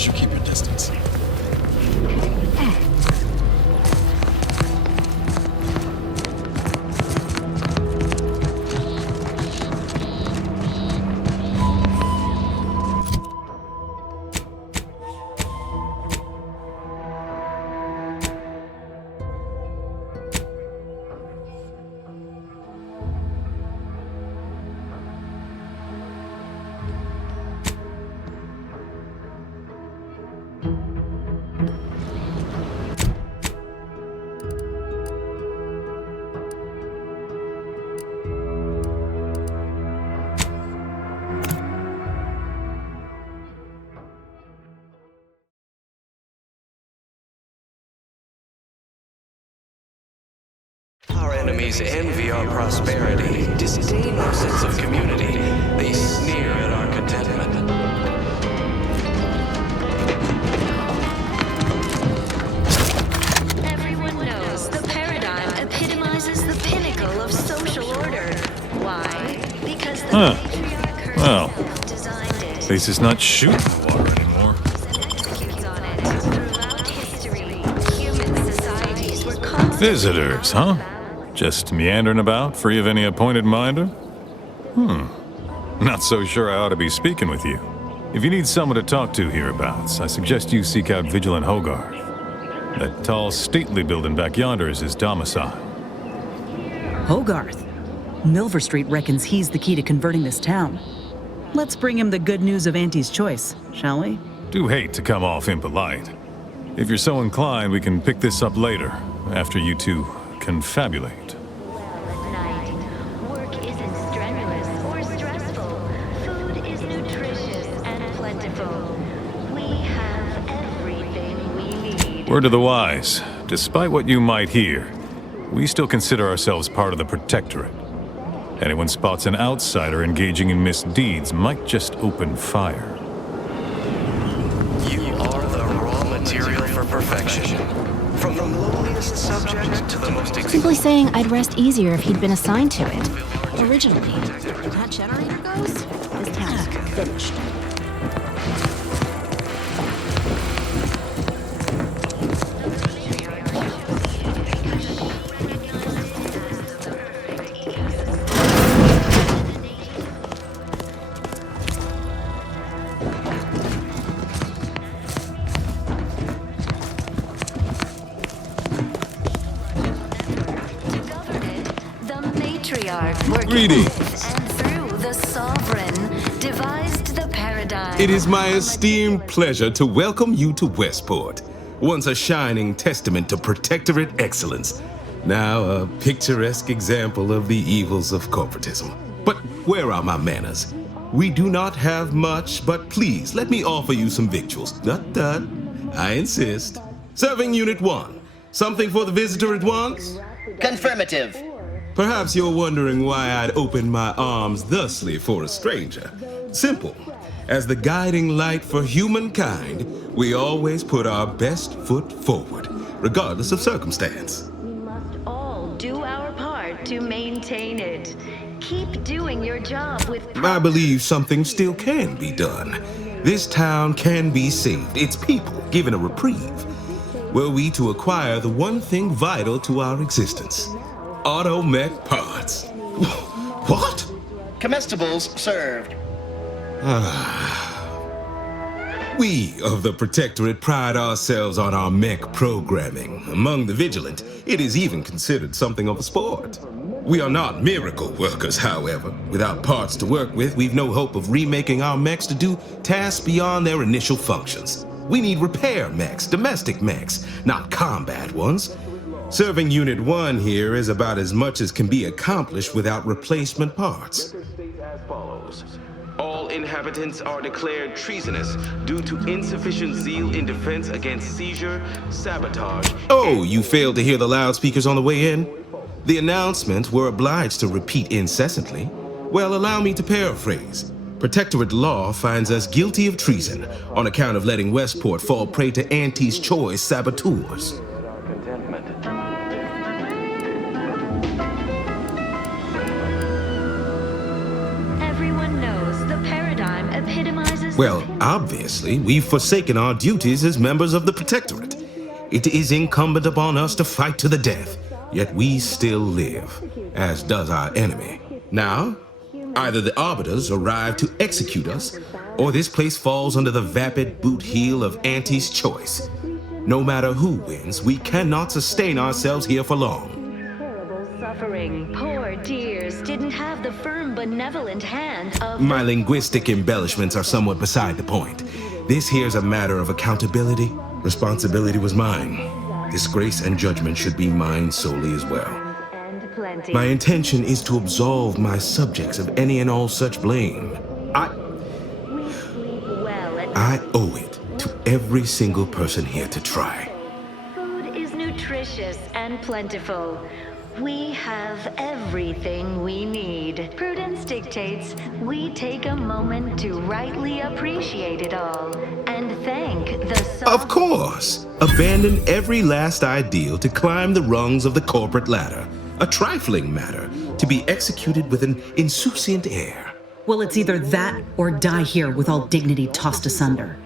should keep your distance. Our enemies envy our prosperity, disdain our sense of community. They sneer at our contentment. Everyone knows the paradigm epitomizes the pinnacle of social order. Why? Because the patriarch Well, herself designed it. at least it's not shooting water anymore. And executes on it. Throughout history, human societies were constantly Visitors, huh? Just meandering about, free of any appointed minder? Not so sure I ought to be speaking with you. If you need someone to talk to hereabouts, I suggest you seek out Vigilant Hogarth. That tall, stately building back yonder is his domicile. Hogarth. Milver Street reckons he's the key to converting this town. Let's bring him the good news of Auntie's choice, shall we? Do hate to come off impolite. If you're so inclined, we can pick this up later, after you two confabulate. at night. Work isn't strenuous or stressful. Food is nutritious and plentiful. We have everything we need. Word of the wise, despite what you might hear, we still consider ourselves part of the Protectorate. Anyone spots an outsider engaging in misdeeds might just open fire. You are the raw material for perfection. From the lowliest subject to the most Simply saying I'd rest easier if he'd been assigned to it. Originally. That generator goes, this town's finished. Greetings. And through the sovereign, devised the paradigm. It is my esteemed pleasure to welcome you to Westport, once a shining testament to Protectorate excellence, now a picturesque example of the evils of corporatism. But where are my manners? We do not have much, but please let me offer you some victuals. I insist. Serving Unit 1. Something for the visitor at once? Confirmative. Perhaps you're wondering why I'd open my arms thusly for a stranger. Simple. As the guiding light for humankind, we always put our best foot forward, regardless of circumstance. We must all do our part to maintain it. Keep doing your job with I believe something still can be done. This town can be saved, its people given a reprieve. Were we to acquire the one thing vital to our existence, auto-mech parts. What? Comestibles served. We of the Protectorate pride ourselves on our mech programming. Among the vigilant, it is even considered something of a sport. We are not miracle workers, however. Without parts to work with, we've no hope of remaking our mechs to do tasks beyond their initial functions. We need repair mechs, domestic mechs, not combat ones. Serving Unit 1 here is about as much as can be accomplished without replacement parts. as follows. All inhabitants are declared treasonous due to insufficient zeal in defense against seizure, sabotage. Oh, you failed to hear the loudspeakers on the way in? The announcement we're obliged to repeat incessantly. Well, allow me to paraphrase. Protectorate law finds us guilty of treason on account of letting Westport fall prey to Auntie's choice saboteurs. Everyone knows the paradigm epitomizes Well, obviously, we've forsaken our duties as members of the Protectorate. It is incumbent upon us to fight to the death, yet we still live, as does our enemy. Now, either the arbiters arrive to execute us, or this place falls under the vapid boot heel of Auntie's choice. No matter who wins, we cannot sustain ourselves here for long. Suffering. Poor dears didn't have the firm, benevolent hand of... My linguistic embellishments are somewhat beside the point. This here's a matter of accountability. Responsibility was mine. Disgrace and judgment should be mine solely as well. And plenty. My intention is to absolve my subjects of any and all such blame. We sleep well at I owe it to every single person here to try. Food is nutritious and plentiful. We have everything we need. Prudence dictates we take a moment to rightly appreciate it all and thank the Of course! Abandon every last ideal to climb the rungs of the corporate ladder. A trifling matter to be executed with an insouciant air. Well, it's either that or die here with all dignity tossed asunder.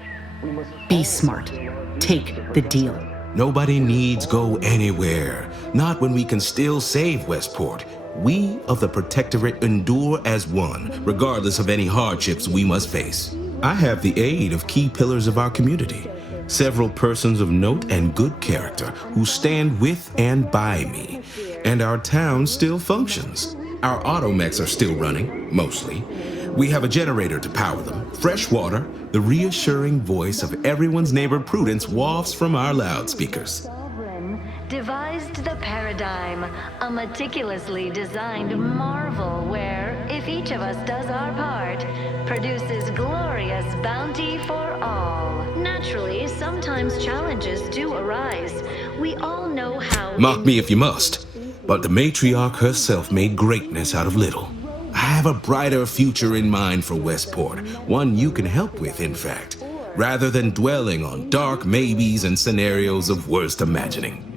Be smart. Take the deal. Nobody needs go anywhere. Not when we can still save Westport. We of the Protectorate endure as one, regardless of any hardships we must face. I have the aid of key pillars of our community. Several persons of note and good character who stand with and by me. And our town still functions. Our automechs are still running, mostly. We have a generator to power them, fresh water, the reassuring voice of everyone's neighbor Prudence wafts from our loudspeakers. Sovereign devised the paradigm, a meticulously designed marvel where, if each of us does our part, produces glorious bounty for all. Naturally, sometimes challenges do arise. We all know how... Mock me if you must, but the matriarch herself made greatness out of little. I have a brighter future in mind for Westport, one you can help with, in fact, rather than dwelling on dark maybes and scenarios of worst imagining.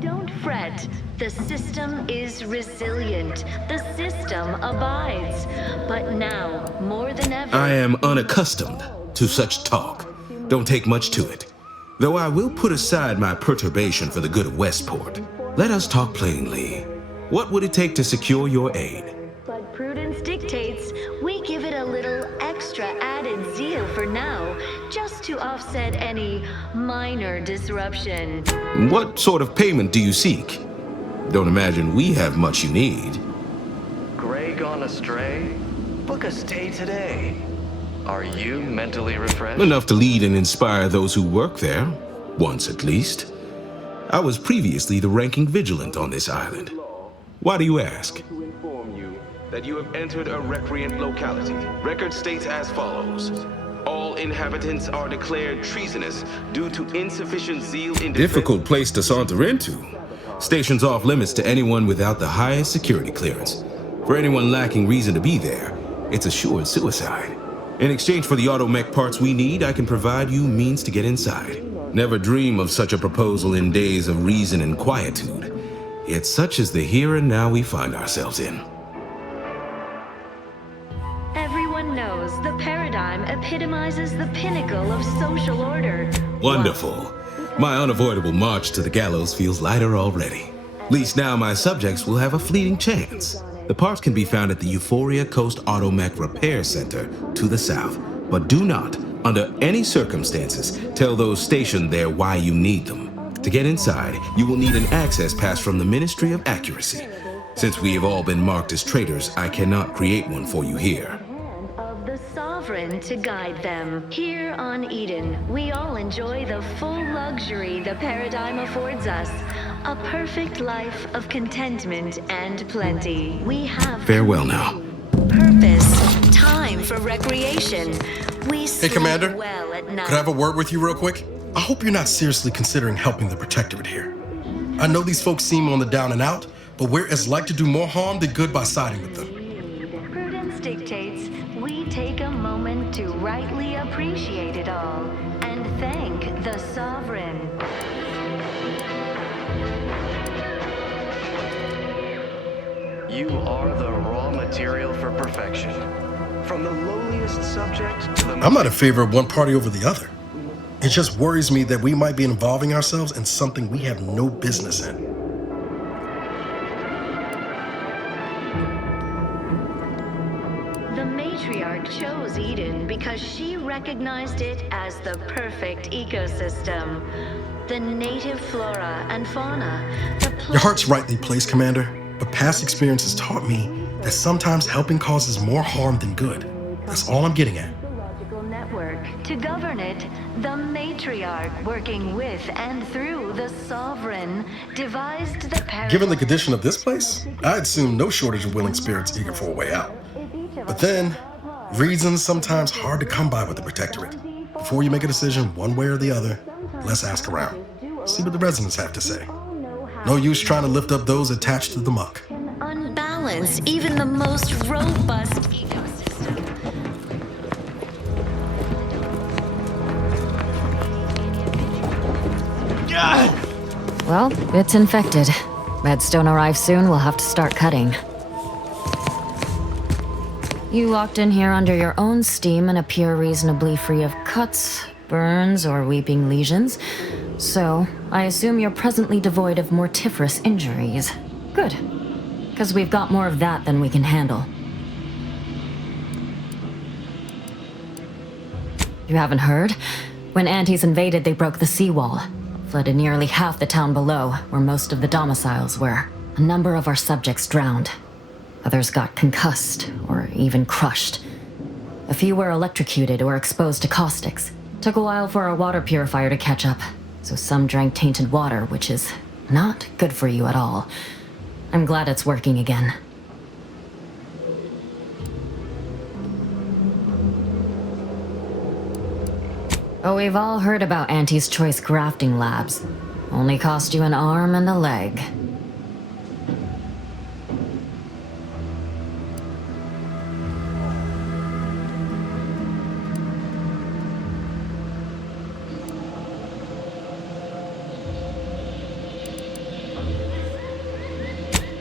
Don't fret. The system is resilient. The system abides. But now, more than ever... I am unaccustomed to such talk. Don't take much to it. Though I will put aside my perturbation for the good of Westport. Let us talk plainly. What would it take to secure your aid? But prudence dictates we give it a little extra added zeal for now, just to offset any minor disruption. What sort of payment do you seek? Don't imagine we have much you need. Gray gone astray? Book a stay today. Are you mentally refreshed? Enough to lead and inspire those who work there, once at least. I was previously the ranking vigilant on this island. Why do you ask? That you have entered a recreant locality. Record states as follows. All inhabitants are declared treasonous due to insufficient zeal in defense. Difficult place to saunter into. Station's off limits to anyone without the highest security clearance. For anyone lacking reason to be there, it's assured suicide. In exchange for the automech parts we need, I can provide you means to get inside. Never dream of such a proposal in days of reason and quietude. Yet such is the here and now we find ourselves in. Everyone knows the paradigm epitomizes the pinnacle of social order. Wonderful. My unavoidable march to the gallows feels lighter already. At least now my subjects will have a fleeting chance. The parts can be found at the Euphoria Coast Automech Repair Center to the south. But do not, under any circumstances, tell those stationed there why you need them. To get inside, you will need an access pass from the Ministry of Accuracy. Since we have all been marked as traitors, I cannot create one for you here. Of the sovereign to guide them. Here on Eden, we all enjoy the full luxury the paradigm affords us. A perfect life of contentment and plenty. We have Farewell now. purpose, time for recreation. We sleep Commander. well at night. Could I have a word with you real quick? I hope you're not seriously considering helping the Protectorate here. I know these folks seem on the down and out, but we're as like to do more harm than good by siding with them. Prudence dictates we take a moment to rightly appreciate it all and thank the sovereign. You are the raw material for perfection. From the lowliest subject to the I'm not in favor of one party over the other. It just worries me that we might be involving ourselves in something we have no business in. The matriarch chose Eden because she recognized it as the perfect ecosystem. The native flora and fauna. Your heart's rightly placed, Commander, but past experience has taught me that sometimes helping causes more harm than good. That's all I'm getting at. Network. To govern it, the matriarch, working with and through the sovereign, devised the paradigm. Given the condition of this place, I'd assume no shortage of willing spirits eager for a way out. But then, reason's sometimes hard to come by with the Protectorate. Before you make a decision one way or the other, let's ask around. See what the residents have to say. No use trying to lift up those attached to the muck. Unbalanced, even the most robust ecosystem. Well, it's infected. Redstone arrives soon, we'll have to start cutting. You walked in here under your own steam and appear reasonably free of cuts, burns, or weeping lesions. So, I assume you're presently devoid of mortiferous injuries. Good. Because we've got more of that than we can handle. You haven't heard? When Antes invaded, they broke the seawall. Flooded nearly half the town below, where most of the domiciles were. A number of our subjects drowned. Others got concussed, or even crushed. A few were electrocuted or exposed to caustics. Took a while for our water purifier to catch up, so some drank tainted water, which is not good for you at all. I'm glad it's working again. Oh, we've all heard about Auntie's Choice grafting labs. Only cost you an arm and a leg.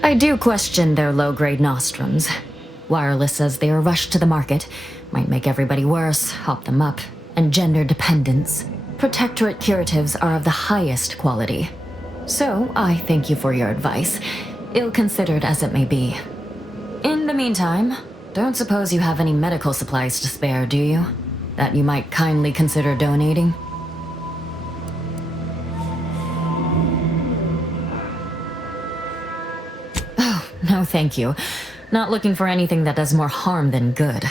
I do question their low-grade nostrums. Wireless says they are rushed to the market. Might make everybody worse, hop them up. And gender dependence. Protectorate curatives are of the highest quality. So, I thank you for your advice, ill-considered as it may be. In the meantime, don't suppose you have any medical supplies to spare, do you? That you might kindly consider donating? Oh, no thank you. Not looking for anything that does more harm than good.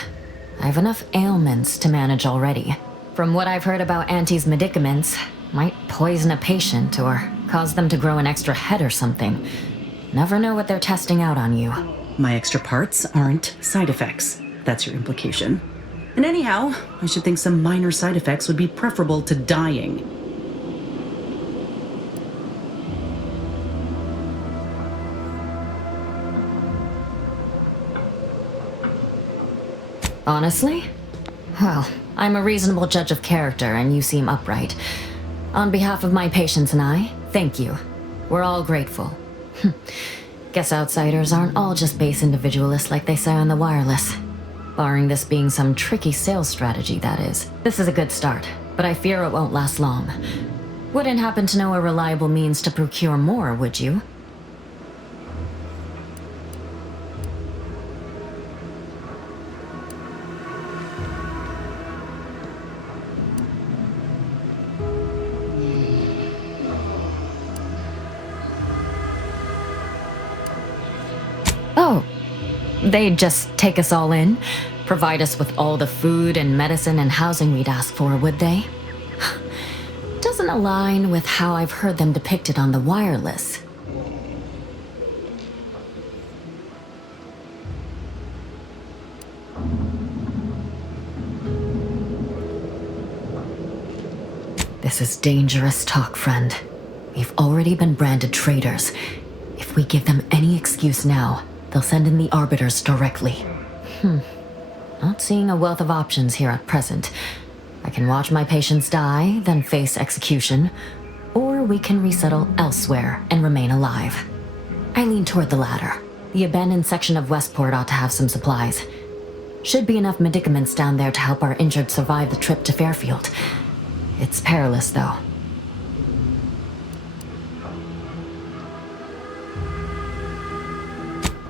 I have enough ailments to manage already. From what I've heard about Auntie's medicaments, might poison a patient or cause them to grow an extra head or something. Never know what they're testing out on you. My extra parts aren't side effects. That's your implication. And anyhow, I should think some minor side effects would be preferable to dying. Honestly? Well, I'm a reasonable judge of character, and you seem upright. On behalf of my patients and I, thank you. We're all grateful. Guess outsiders aren't all just base individualists like they say on the wireless. Barring this being some tricky sales strategy, that is. This is a good start, but I fear it won't last long. Wouldn't happen to know a reliable means to procure more, would you? Oh, they'd just take us all in? Provide us with all the food and medicine and housing we'd ask for, would they? Doesn't align with how I've heard them depicted on the wireless. This is dangerous talk, friend. We've already been branded traitors. If we give them any excuse now, they'll send in the arbiters directly. Not seeing a wealth of options here at present. I can watch my patients die, then face execution, or we can resettle elsewhere and remain alive. I lean toward the latter. The abandoned section of Westport ought to have some supplies. Should be enough medicaments down there to help our injured survive the trip to Fairfield. It's perilous, though.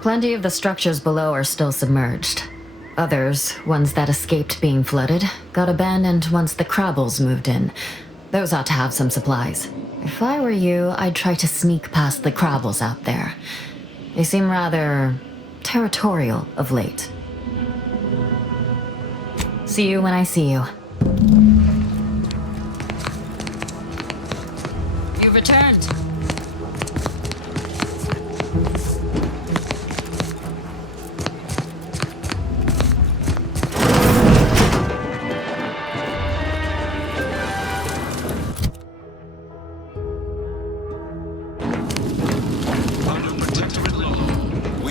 Plenty of the structures below are still submerged. Others, ones that escaped being flooded, got abandoned once the Crabbles moved in. Those ought to have some supplies. If I were you, I'd try to sneak past the Crabbles out there. They seem rather territorial of late. See you when I see you. You returned.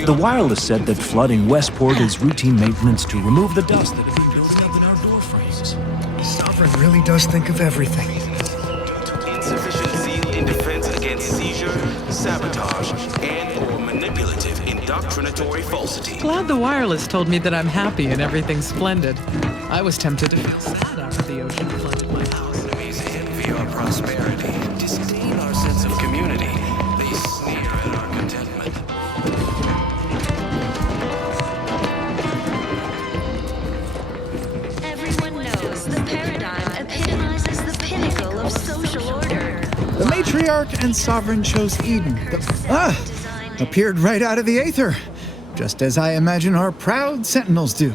The wireless said that flooding Westport is routine maintenance to remove the dust that had been building up in our doorframes. Sovereign really does think of everything. Insufficient zeal in defense against seizure, sabotage, and/or manipulative indoctrinatory falsity. Glad the wireless told me that I'm happy and everything's splendid. I was tempted to feel sad after the ocean flooded my house. Enemies envy our prosperity, disdain our sense of community. They sneer at our contentment. Everyone knows the paradigm epitomizes the pinnacle of social order. The matriarch and sovereign chose Eden. Appeared right out of the aether. Just as I imagine our proud sentinels do.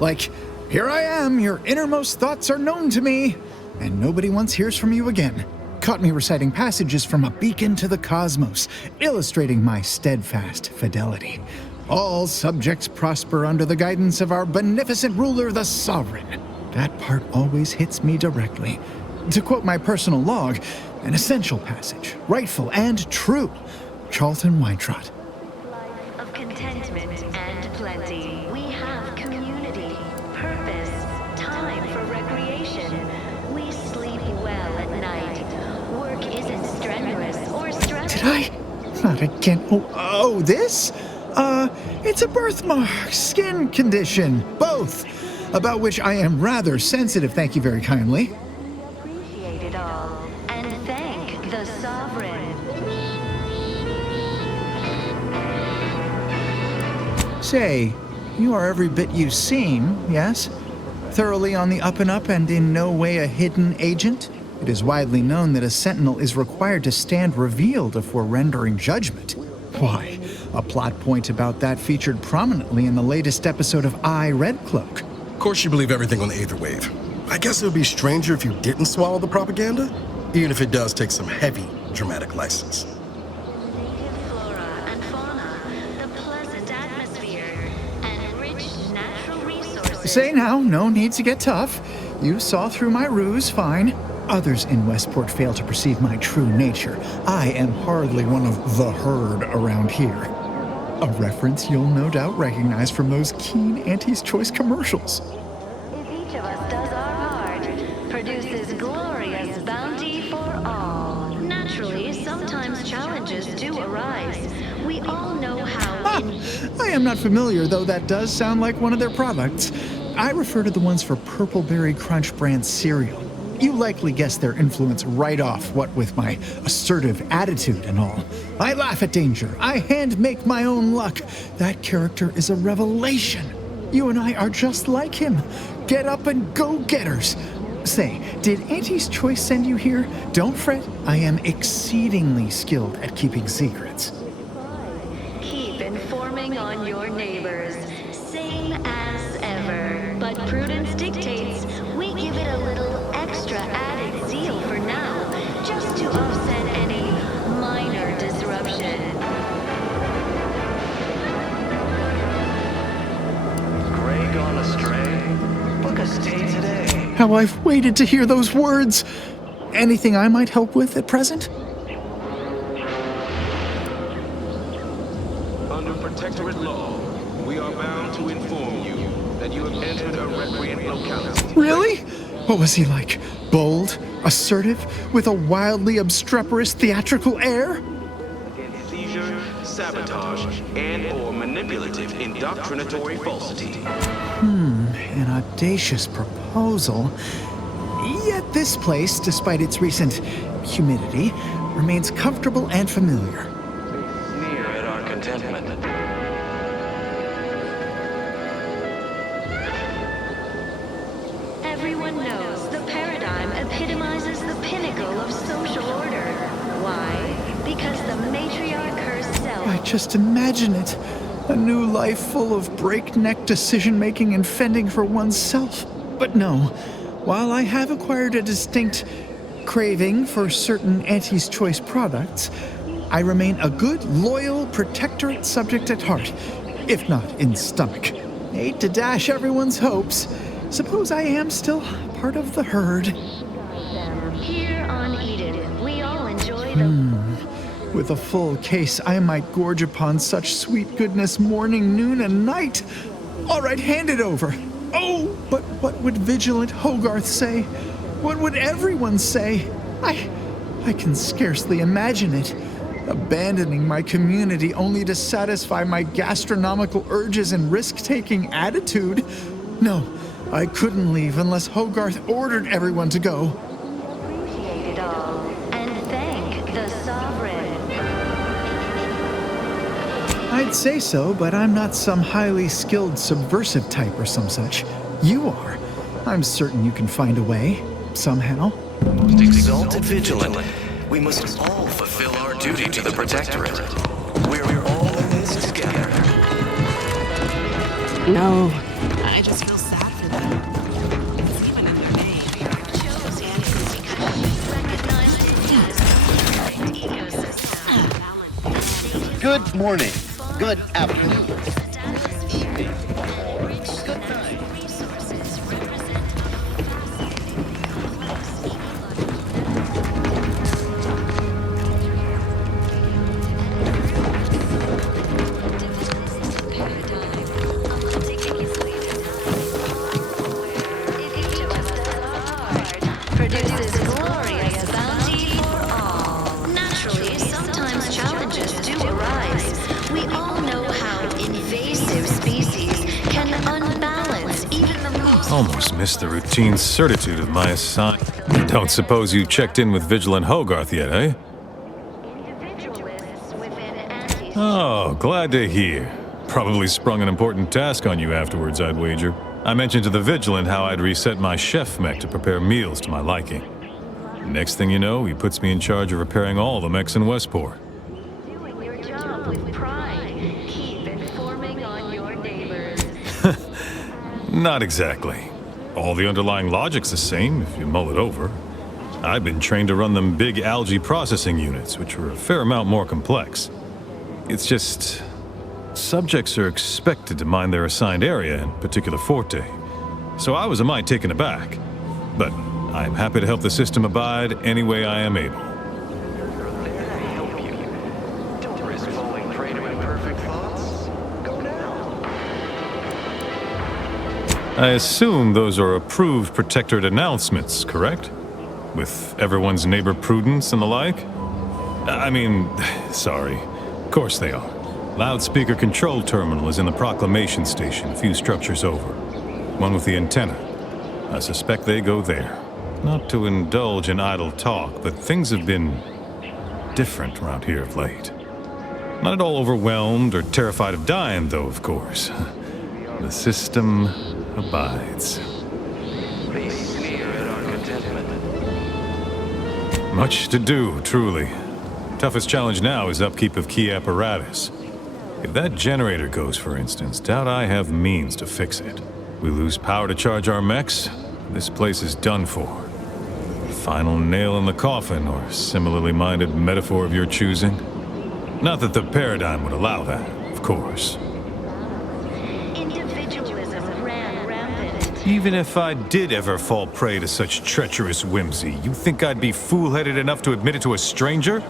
Like, here I am, your innermost thoughts are known to me, and nobody once hears from you again. Caught me reciting passages from a beacon to the cosmos, illustrating my steadfast fidelity. All subjects prosper under the guidance of our beneficent ruler, the sovereign. That part always hits me directly. To quote my personal log, an essential passage, rightful and true. Charlton Weintraut. Of contentment and plenty, we have community, purpose, time for recreation. We sleep well at night. Work isn't strenuous or stressful. Did I? Not again. Oh, this? It's a birthmark, skin condition, both, about which I am rather sensitive, thank you very kindly. Appreciate it all, and thank the sovereign. Say, you are every bit you seem, yes? Thoroughly on the up and up and in no way a hidden agent? It is widely known that a sentinel is required to stand revealed before rendering judgment. Why, a plot point about that featured prominently in the latest episode of I, Red Cloak. Of course you believe everything on the Aether Wave. I guess it would be stranger if you didn't swallow the propaganda, even if it does take some heavy dramatic license. Native flora and fauna, the pleasant atmosphere, and rich natural resources. Say now, no need to get tough. You saw through my ruse, fine. Others in Westport fail to perceive my true nature. I am hardly one of the herd around here. A reference you'll no doubt recognize from those keen Auntie's Choice commercials. If each of us does our part, produces glorious bounty for all. Naturally, sometimes challenges do arise. We all know how. I am not familiar, though that does sound like one of their products. I refer to the ones for Purple Berry Crunch brand cereal. You likely guessed their influence right off, what with my assertive attitude and all. I laugh at danger. I hand make my own luck. That character is a revelation. You and I are just like him. Get up and go-getters. Say, did Auntie's Choice send you here? Don't fret. I am exceedingly skilled at keeping secrets. Keep informing on your neighbors. Same as ever. But prudence dictates we give it a little extra added zeal for now, just to offset any minor disruption. Gray gone astray? Book a stay today. How I've waited to hear those words. Anything I might help with at present? Under protectorate law, we are bound to inform you that you have entered a recreant locality. Really? What was he like? Bold? Assertive? With a wildly obstreperous theatrical air? Against seizure, sabotage and/or manipulative indoctrinatory falsity. An audacious proposal. Yet this place, despite its recent humidity, remains comfortable and familiar. Sneer at our contentment. Everyone knows the paradigm epitomizes the pinnacle of social order. Why? Because the matriarch herself... I just imagine it. A new life full of breakneck decision-making and fending for oneself. But no, while I have acquired a distinct craving for certain Auntie's Choice products, I remain a good, loyal Protectorate subject at heart, if not in stomach. Hate to dash everyone's hopes. Suppose I am still part of the herd. Here on Eden, we all enjoy the... With a full case, I might gorge upon such sweet goodness morning, noon, and night. All right, hand it over. Oh, but what would vigilant Hogarth say? What would everyone say? I can scarcely imagine it. Abandoning my community only to satisfy my gastronomical urges and risk-taking attitude. No, I couldn't leave unless Hogarth ordered everyone to go. Appreciate it all, and thank the sovereign. I'd say so, but I'm not some highly skilled subversive type or some such. You are. I'm certain you can find a way, somehow. Exalted Vigilant, we must all fulfill our duty to the Protectorate. We're all in this together. No. I just feel sad for them. Even in their matriarch chose Anthony because he Good morning. Good afternoon. Evening. Good night. Produces glorious bounty for all. Naturally, sometimes challenges do arise. We all know how invasive species can unbalance even the most... Almost missed the routine certitude of my assignment. Don't suppose you checked in with Vigilant Hogarth yet, eh? individualists within anti... Oh, glad to hear. Probably sprung an important task on you afterwards, I'd wager. I mentioned to the Vigilant how I'd reset my chef mech to prepare meals to my liking. Next thing you know, he puts me in charge of repairing all the mechs in Westport. Doing your job with pride. Keep informing on your neighbors. Not exactly. All the underlying logic's the same, if you mull it over. I've been trained to run them big algae processing units, which are a fair amount more complex. It's just... subjects are expected to mind their assigned area and particular forte. So I was a mite taken aback. But I'm happy to help the system abide any way I am able. There to help you. Don't risk falling prey to imperfect thoughts. Go now. I assume those are approved Protectorate announcements, correct? With everyone's neighbor prudence and the like? I mean, sorry. Of course they are. Loudspeaker control terminal is in the proclamation station, a few structures over. One with the antenna. I suspect they go there. Not to indulge in idle talk, but things have been different around here of late. Not at all overwhelmed or terrified of dying, though, of course. The system abides. They sneer at our contentment. Much to do, truly. Toughest challenge now is upkeep of key apparatus. If that generator goes, for instance, doubt I have means to fix it. We lose power to charge our mechs, this place is done for. Final nail in the coffin, or similarly minded metaphor of your choosing. Not that the paradigm would allow that, of course. Individualism ran rampant. Even if I did ever fall prey to such treacherous whimsy, you think I'd be fool-headed enough to admit it to a stranger?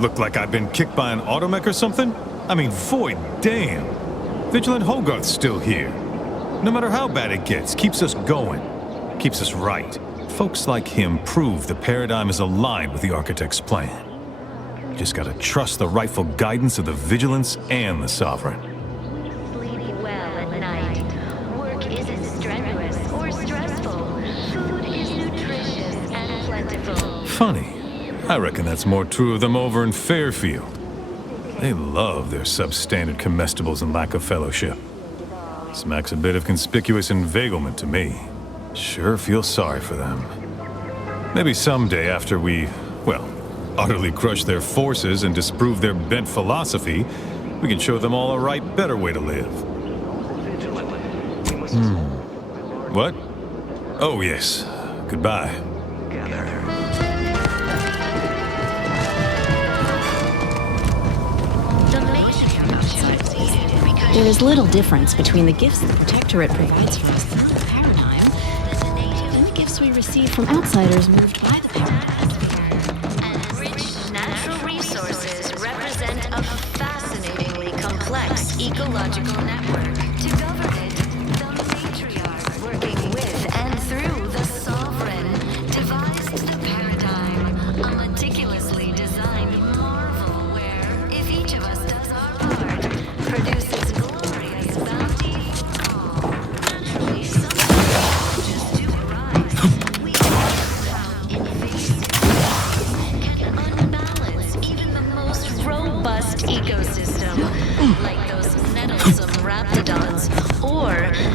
Look like I've been kicked by an automech or something? I mean, void damn. Vigilant Hogarth's still here. No matter how bad it gets, keeps us going. Keeps us right. Folks like him prove the paradigm is aligned with the architect's plan. Just gotta trust the rightful guidance of the vigilance and the sovereign. Sleep well at night. Work isn't strenuous or stressful. Food is nutritious and plentiful. Funny. I reckon that's more true of them over in Fairfield. They love their substandard comestibles and lack of fellowship. Smacks a bit of conspicuous inveiglement to me. Sure feel sorry for them. Maybe someday after we, well, utterly crush their forces and disprove their bent philosophy, we can show them all a right, better way to live. What? Oh, yes. Goodbye. There is little difference between the gifts the Protectorate provides for us in the paradigm and the gifts we receive from outsiders moved by the paradigm. And rich natural resources represent a fascinatingly complex ecological network. To govern it, the matriarch, working with and through the sovereign, devised the paradigm, a meticulously designed marvel where, if each of us does our part, produces glorious bounty for all. Naturally, some challenges do arise. We know how invasive can unbalance even the most robust ecosystem, like those nettlesome raptidons, or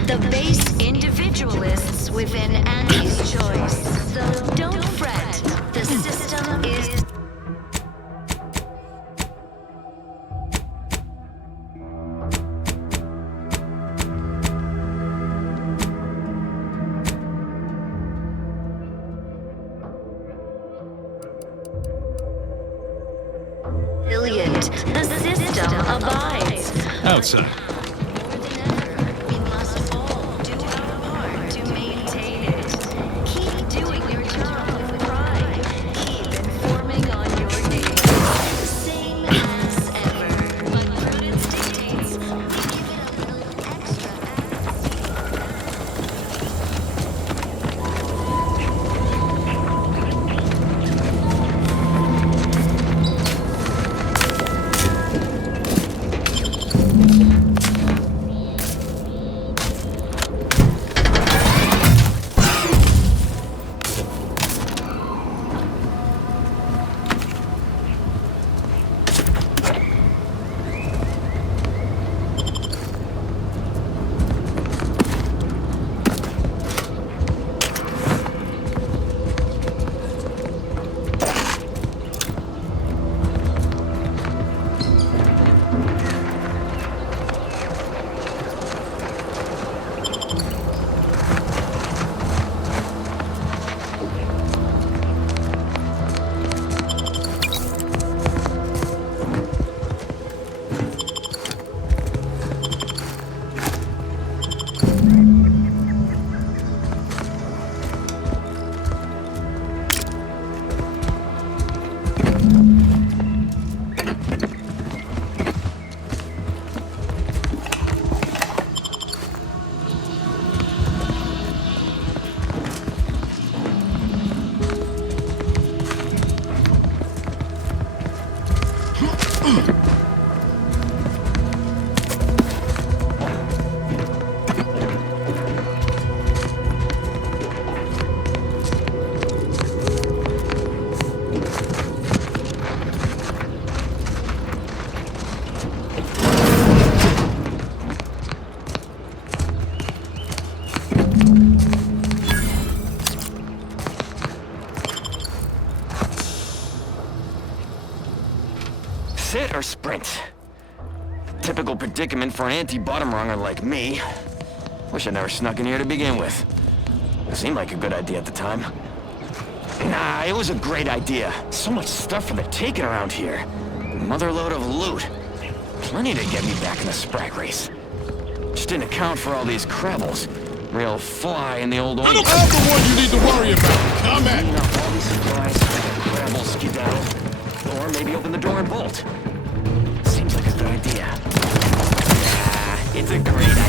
the base individualists within Andy's choice. So don't fret, the system is... Brilliant. The system abides. Outside. We must all do our part to maintain it. Keep doing your job with pride. Keep informing on your daily. Same as ever. But prudence dictates we give it a little extra Sit or sprint? Typical predicament for an anti-bottom runger like me. Wish I never snuck in here to begin with. It seemed like a good idea at the time. Nah, it was a great idea. So much stuff for the taking around here. Motherload of loot. Plenty to get me back in the sprag race. Just didn't account for all these crabbles. Real fly in the old oil. I'm the one you need to worry about. Come at me. All these supplies, crabble skedaddle. Or maybe open the door and bolt. Seems like a good idea. Yeah, it's a great idea.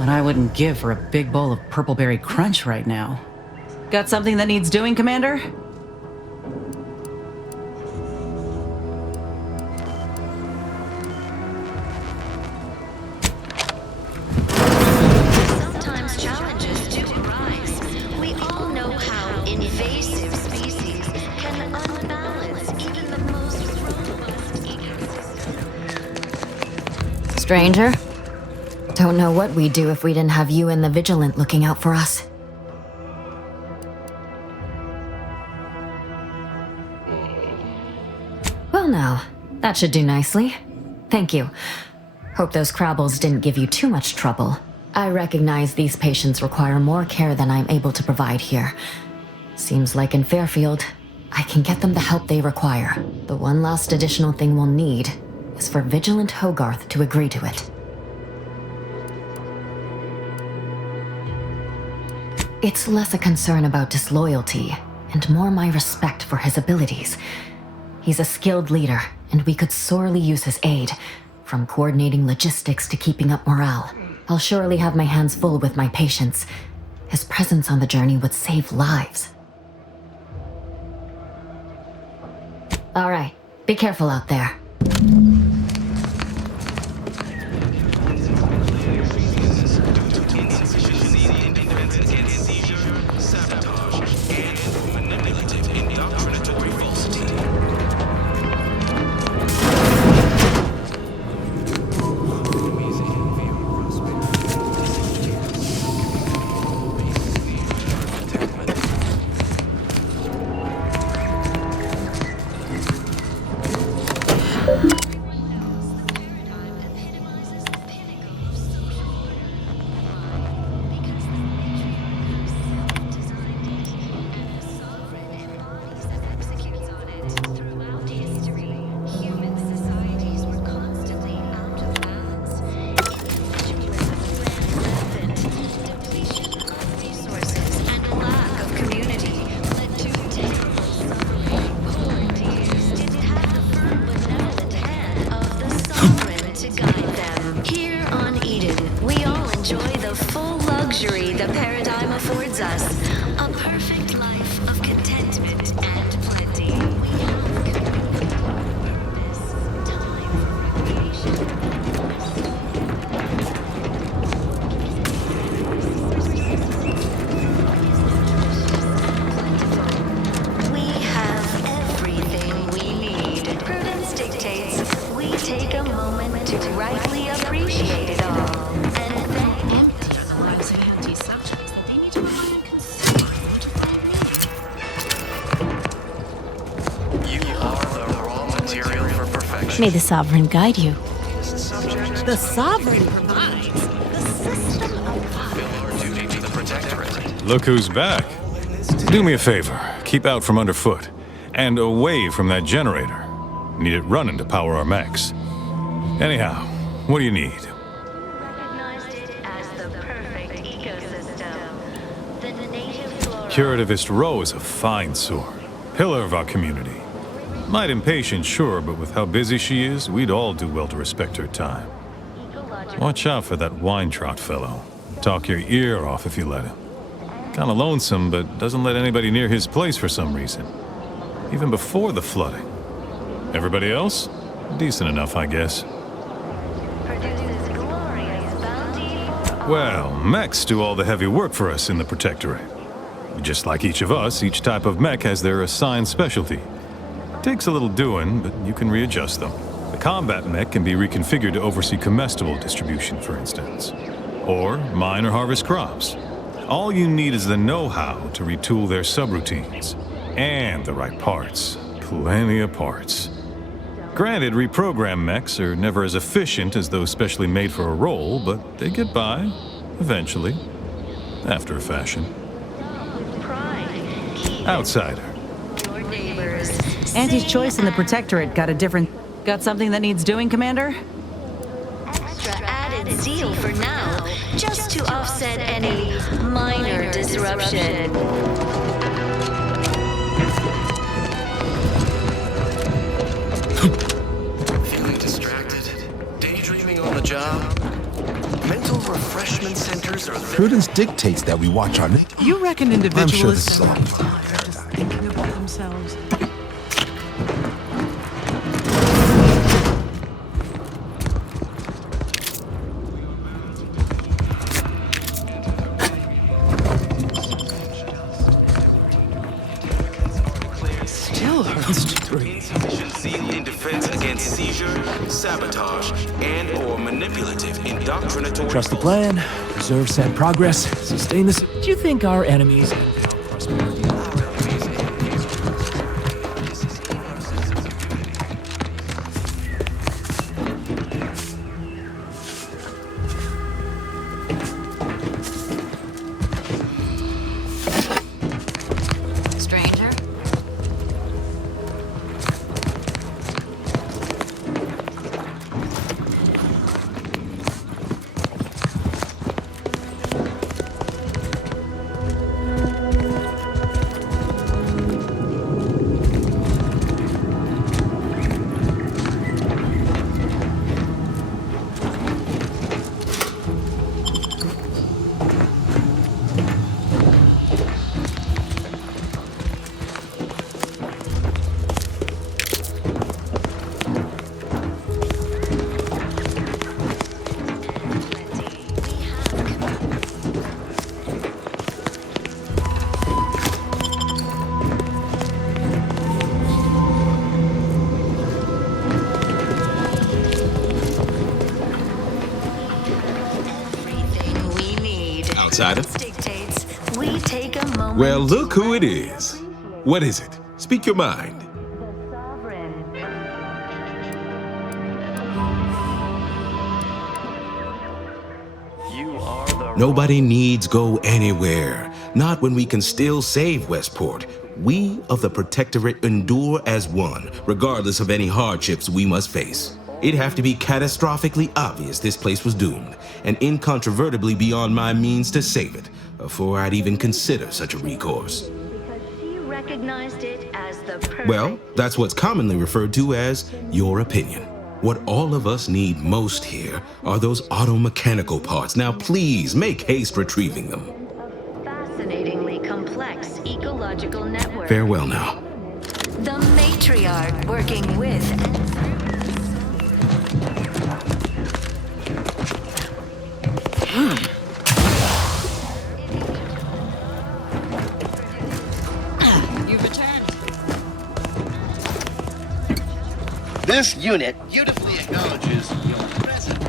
what I wouldn't give for a big bowl of purpleberry crunch right now. Got something that needs doing, Commander? Sometimes challenges do arise. We all know how invasive species can unbalance even the most robust ecosystem. Stranger? Don't know what we'd do if we didn't have you and the Vigilant looking out for us. Well now, that should do nicely. Thank you. Hope those crabbles didn't give you too much trouble. I recognize these patients require more care than I'm able to provide here. Seems like in Fairfield, I can get them the help they require. The one last additional thing we'll need is for Vigilant Hogarth to agree to it. It's less a concern about disloyalty and more my respect for his abilities. He's a skilled leader, and we could sorely use his aid, from coordinating logistics to keeping up morale. I'll surely have my hands full with my patients. His presence on the journey would save lives. All right, be careful out there. The paradigm affords us a perfect life of contentment and plenty. We have purpose, time for recreation. We have everything we need. Prudence dictates we take a moment to rightly appreciate it all. And then may the Sovereign guide you. The Sovereign provides the system of Fulfill our duty to the Protectorate. Look who's back. Do me a favor. Keep out from underfoot. And away from that generator. Need it running to power our mechs. Anyhow, what do you need? recognized it as the perfect ecosystem. The native flora. Curativist Row is a fine sword. Pillar of our community. Might impatient, sure, but with how busy she is, we'd all do well to respect her time. Watch out for that wine-trot fellow. Talk your ear off if you let him. Kinda lonesome, but doesn't let anybody near his place for some reason. Even before the flooding. Everybody else? Decent enough, I guess. Produces glorious bounty. Well, mechs do all the heavy work for us in the Protectorate. Just like each of us, each type of mech has their assigned specialty. Takes a little doing, but you can readjust them. The combat mech can be reconfigured to oversee comestible distribution, for instance. Or mine or harvest crops. All you need is the know-how to retool their subroutines. And the right parts. Plenty of parts. Granted, reprogrammed mechs are never as efficient as those specially made for a role, but they get by, eventually. After a fashion. Outsider. Auntie's choice in the Protectorate got something that needs doing, Commander? Extra added zeal for now, just to offset any minor disruption. Feeling distracted? Daydreaming on the job? Mental refreshment centers are there. Prudence dictates that we watch our... You reckon I'm sure individualists this is are all... just thinking about themselves? Still hurts to breathe. Insufficient zeal in defense against seizure, sabotage, and/or manipulative indoctrinatory. Trust the plan, preserve said progress, sustain this. Do you think our enemies... Stranger? Outsider? Dictates we take a moment. Well, look who it is. What is it? Speak your mind. Nobody needs go anywhere. Not when we can still save Westport. We of the Protectorate endure as one, regardless of any hardships we must face. It'd have to be catastrophically obvious this place was doomed, and incontrovertibly beyond my means to save it, before I'd even consider such a recourse. She recognized it as the perfect. Well, that's what's commonly referred to as your opinion. What all of us need most here are those auto-mechanical parts. Now please, make haste retrieving them. Fascinatingly complex ecological network. Farewell now. The matriarch working with You returned. This unit beautifully acknowledges your presence.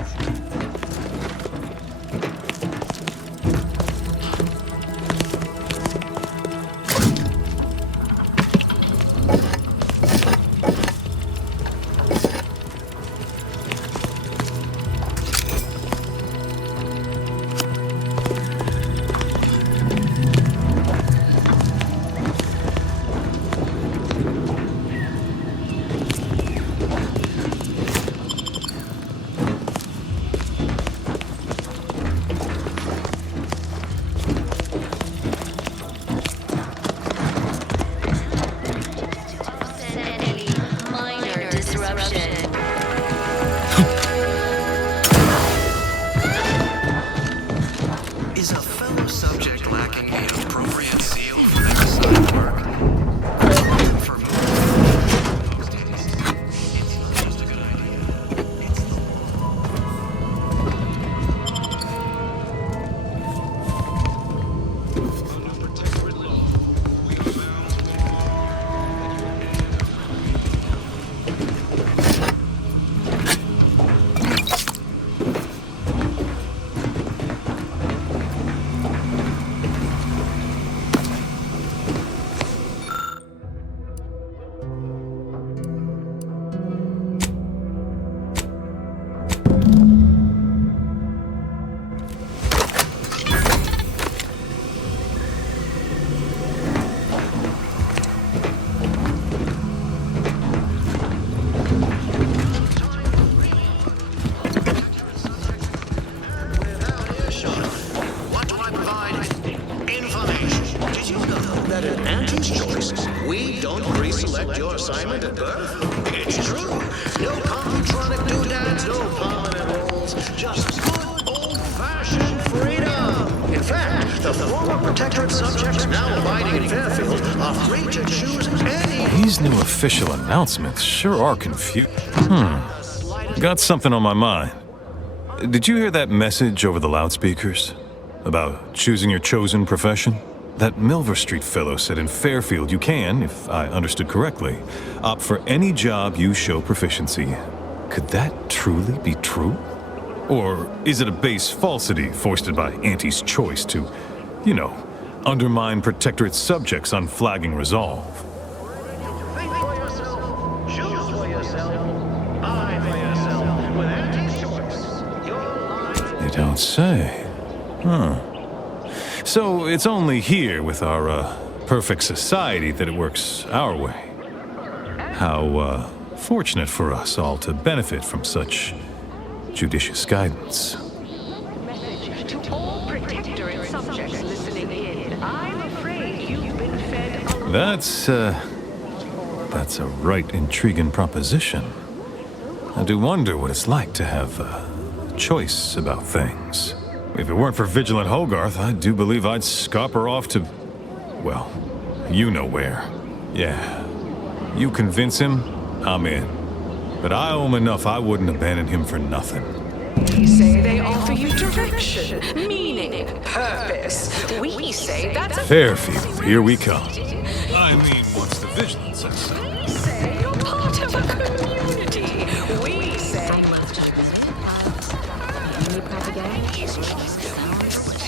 Protectorate subjects now abiding in Fairfield are free to choose any... These new official announcements sure are confusing. Got something on my mind. Did you hear that message over the loudspeakers? About choosing your chosen profession? That Milver Street fellow said in Fairfield you can, if I understood correctly, opt for any job you show proficiency. Could that truly be true? Or is it a base falsity foisted by Auntie's choice to, you know, undermine Protectorate subjects' unflagging resolve? Think for yourself, choose for yourself, buy for yourself. With Auntie's choice, your life... You don't say. So it's only here with our perfect society that it works our way. How fortunate for us all to benefit from such judicious guidance. Message to all Protectorate subjects listening in. I'm afraid you've been fed a... That's a right intriguing proposition. I do wonder what it's like to have a choice about things. If it weren't for Vigilant Hogarth, I do believe I'd scupper off to, well, you know where. Yeah. You convince him, I'm in. But I owe him enough I wouldn't abandon him for nothing. We say they offer you direction, meaning, purpose. We say that's a... Fairfield, here we come. I mean, what's the vigilance? We say you're part of a community. We say...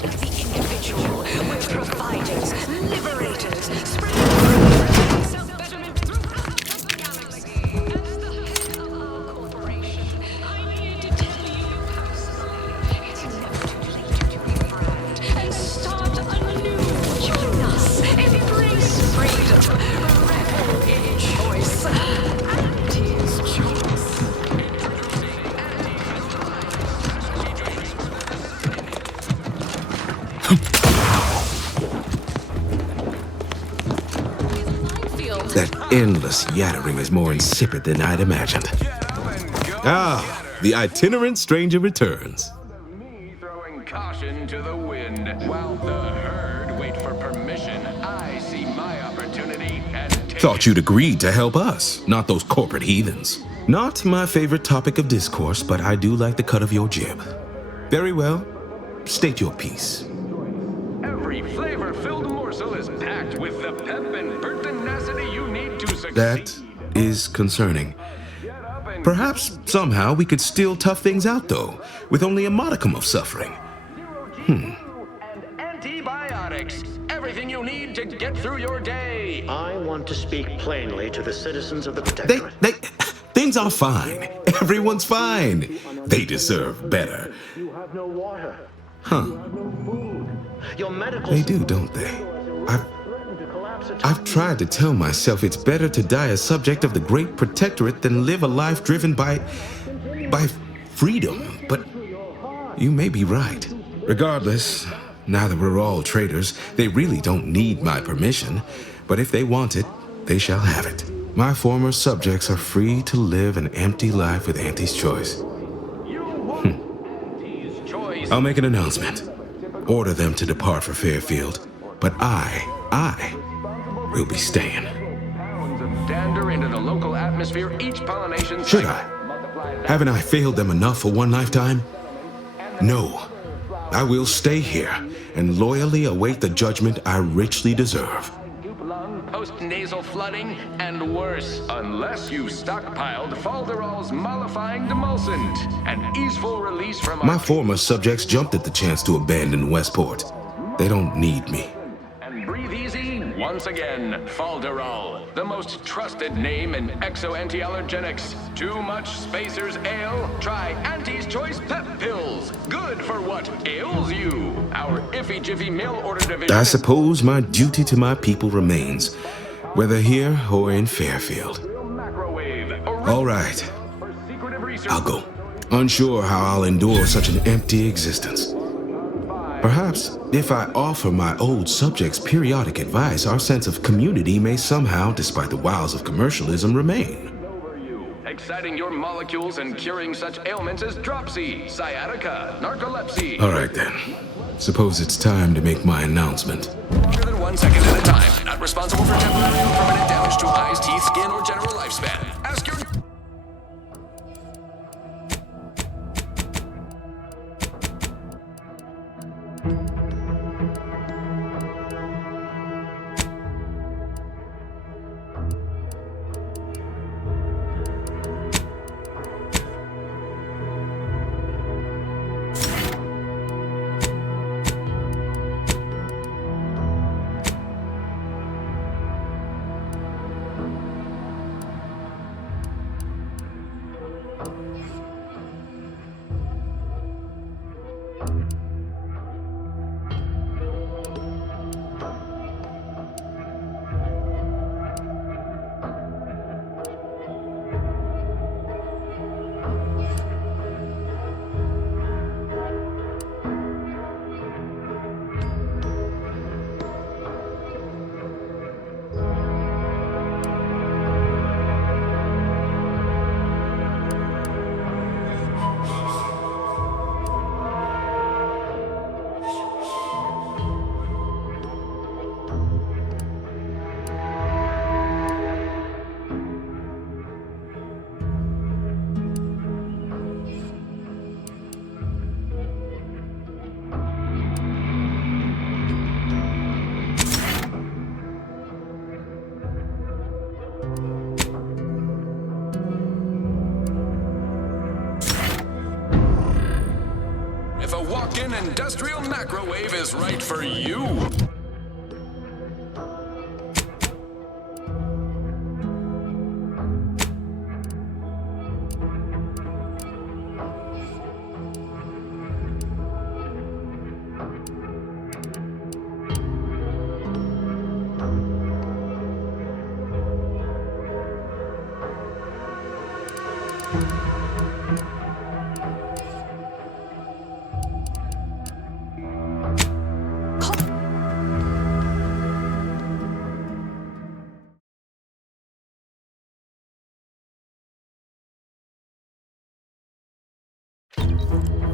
The individual, we're providers, liberators, spreading self-betterment throughout the galaxy. As the head of our corporation, I'm here to tell you personally, it's never too late to do your brand and start anew. Join us, embrace freedom, revel in choice, and his choice. That endless yattering is more insipid than I'd imagined. Ah, the itinerant stranger returns. Me throwing caution to the wind while the herd wait for permission. I see my opportunity and take Thought you'd agreed to help us, not those corporate heathens. Not my favorite topic of discourse, but I do like the cut of your jib. Very well. State your piece. Every flavor-filled morsel is packed with the pep and pertinacity you need to succeed. That is concerning. Perhaps somehow we could still tough things out, though, with only a modicum of suffering. And antibiotics. Everything you need to get through your day. I want to speak plainly to the citizens of the Protectorate. Things are fine. Everyone's fine. They deserve better. You have no water. Huh. Your medical... They do, don't they? I've tried to tell myself it's better to die a subject of the Great Protectorate than live a life driven by freedom, but you may be right. Regardless, now that we're all traitors, they really don't need my permission, but if they want it, they shall have it. My former subjects are free to live an empty life with Auntie's choice. I'll make an announcement. Order them to depart for Fairfield, but I will be staying. Dander into the local atmosphere, each pollination... Should I? Haven't I failed them enough for one lifetime? No. I will stay here and loyally await the judgment I richly deserve. Post-nasal flooding, and worse, unless you stockpiled Falderall's mollifying demulcent, an easeful release from... My former subjects jumped at the chance to abandon Westport. They don't need me. And breathe easy, once again, Falderall, the most trusted name in exo-anti-allergenics. Too much Spacer's Ale? Try Auntie's Choice Pep Pills. Good for what ails you. Our iffy-jiffy mail-order division... I suppose my duty to my people remains, whether here or in Fairfield. All right. I'll go. Unsure how I'll endure such an empty existence. Perhaps, if I offer my old subjects periodic advice, our sense of community may somehow, despite the wiles of commercialism, remain. exciting your molecules and curing such ailments as dropsy, sciatica, narcolepsy. All right then. Suppose it's time to make my announcement. Longer than 1 second at a time. Not responsible for temporary or permanent damage to eyes, teeth, skin, or general lifespan. Ask your... If a walk-in industrial macrowave is right for you.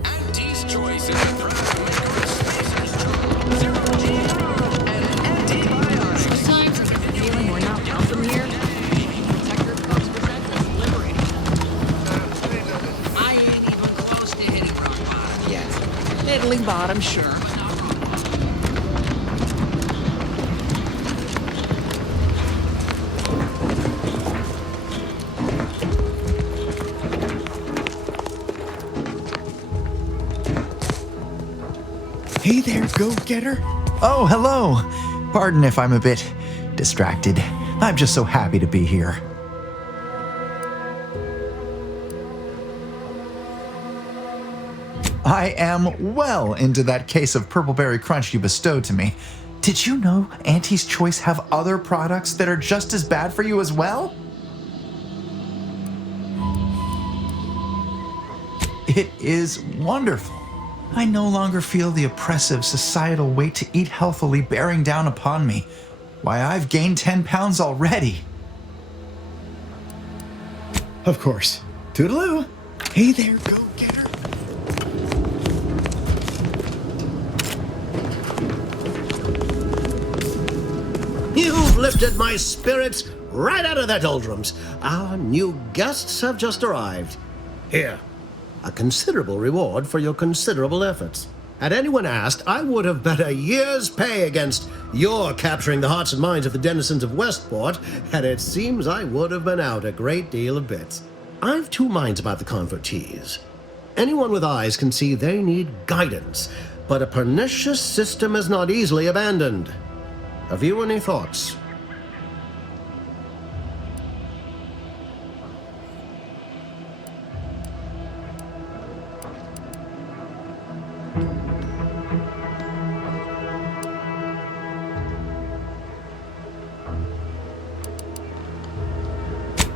Auntie's choice is a thrive maker of spacer's choice. Zero-G and antibiotics. Feeling we're not welcome here? Protector comes protected, liberating. I ain't even close to hitting rock bottom yet. Middling bottom, sure. Hey there, go-getter. Oh, hello. Pardon if I'm a bit distracted. I'm just so happy to be here. I am well into that case of Purpleberry Crunch you bestowed to me. Did you know Auntie's Choice have other products that are just as bad for you as well? It is wonderful. I no longer feel the oppressive societal weight to eat healthily bearing down upon me. Why, I've gained 10 pounds already. Of course. Toodaloo. Hey there, go-getter. You've lifted my spirits right out of their doldrums. Our new guests have just arrived. Here, a considerable reward for your considerable efforts. Had anyone asked, I would have bet a year's pay against your capturing the hearts and minds of the denizens of Westport, and it seems I would have been out a great deal of bits. I've two minds about the convertees. Anyone with eyes can see they need guidance, but a pernicious system is not easily abandoned. Have you any thoughts?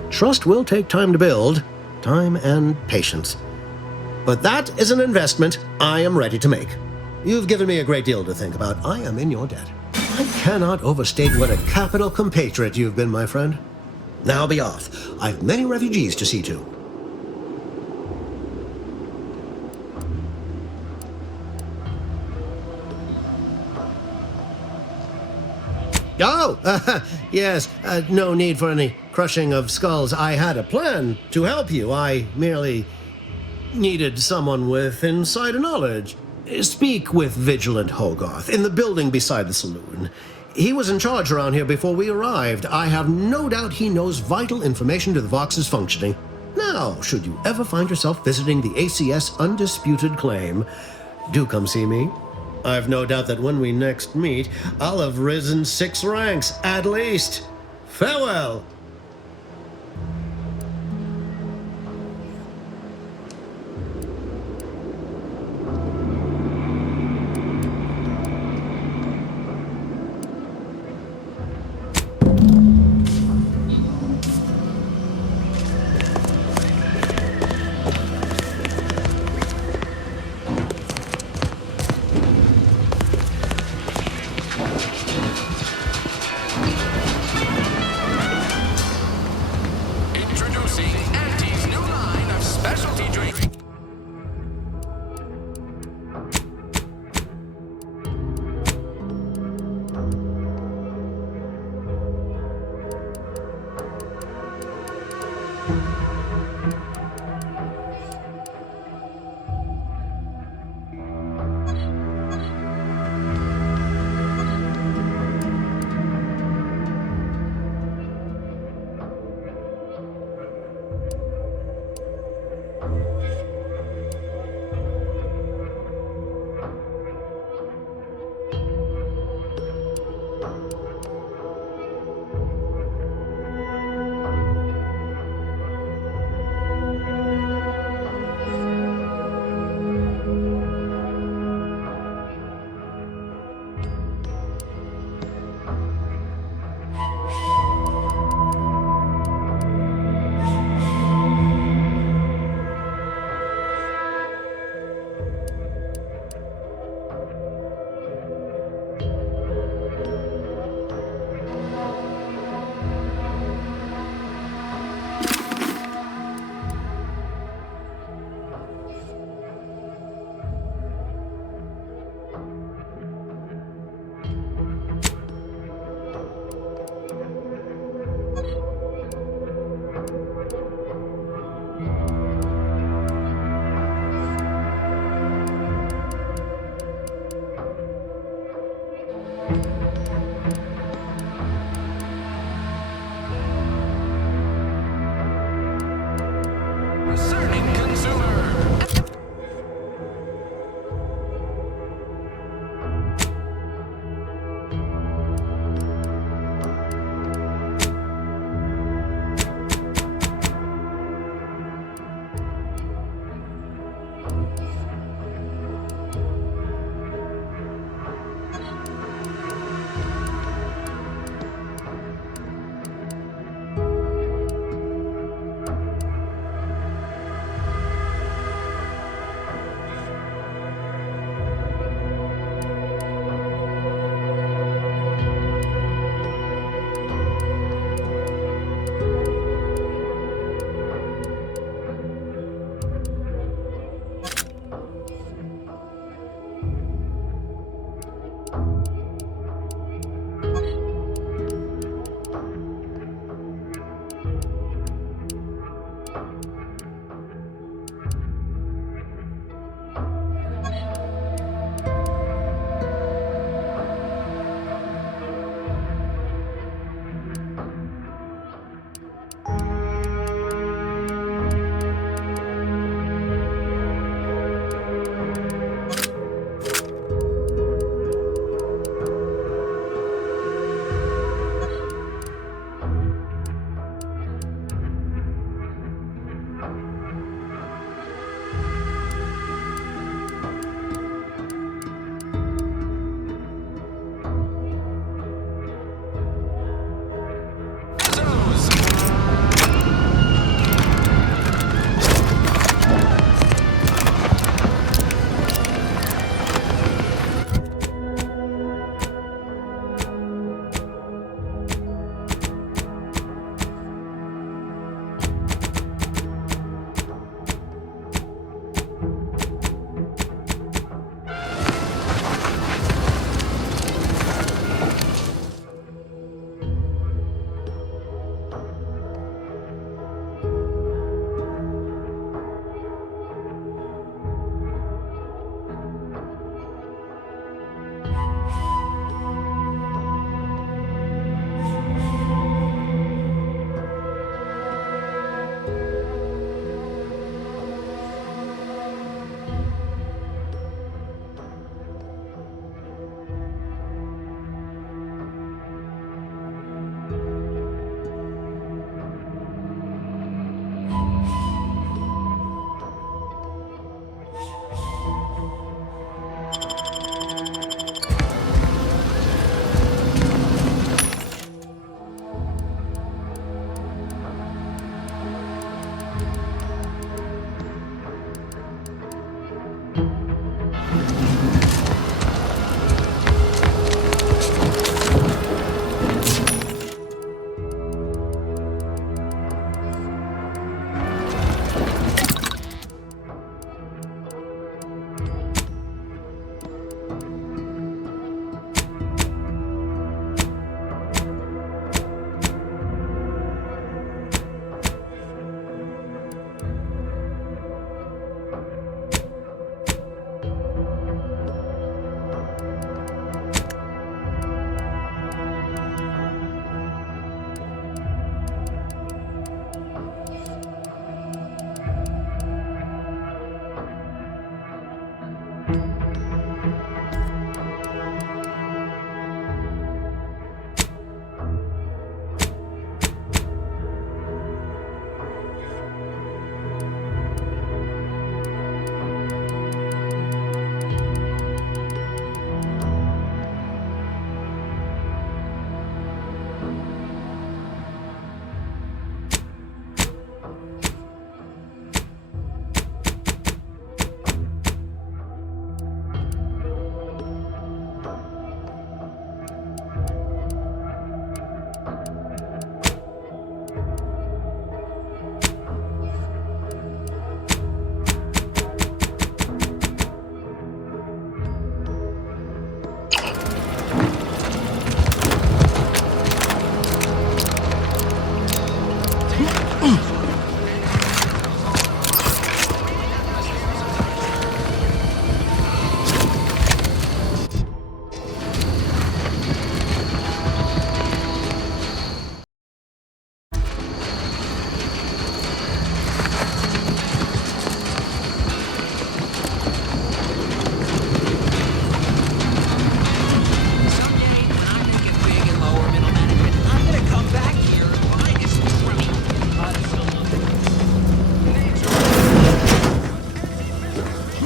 Trust will take time to build, time and patience. But that is an investment I am ready to make. You've given me a great deal to think about. I am in your debt. I cannot overstate what a capital compatriot you've been, my friend. Now be off. I've many refugees to see to. Oh, yes, no need for any crushing of skulls. I had a plan to help you. I merely needed someone with insider knowledge. Speak with Vigilant Hogarth in the building beside the saloon. He was in charge around here before we arrived. I have no doubt he knows vital information to the Vox's functioning. Now, should you ever find yourself visiting the ACS Undisputed Claim, do come see me. I've no doubt that when we next meet, I'll have risen 6 ranks, at least. Farewell!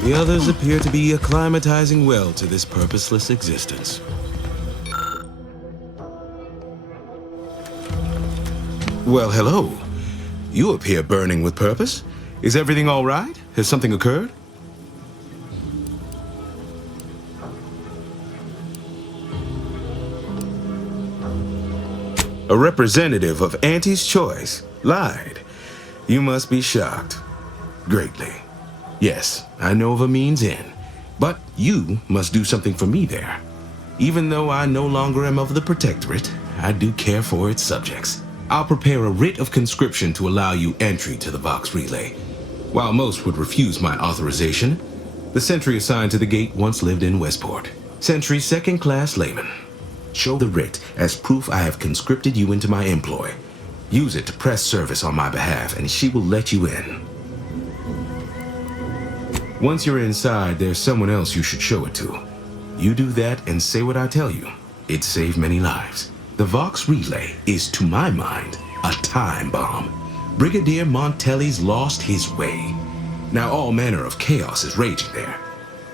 The others appear to be acclimatizing well to this purposeless existence. Well, hello. You appear burning with purpose. Is everything all right? Has something occurred? A representative of Auntie's choice lied. You must be shocked. Greatly. Yes, I know of a means in, but you must do something for me there. Even though I no longer am of the Protectorate, I do care for its subjects. I'll prepare a writ of conscription to allow you entry to the Vox Relay. While most would refuse my authorization, the sentry assigned to the gate once lived in Westport. Sentry second-class layman. Show the writ as proof I have conscripted you into my employ. Use it to press service on my behalf, and she will let you in. Once you're inside, there's someone else you should show it to. You do that and say what I tell you. It'd save many lives. The Vox Relay is, to my mind, a time bomb. Brigadier Montelli's lost his way. Now all manner of chaos is raging there.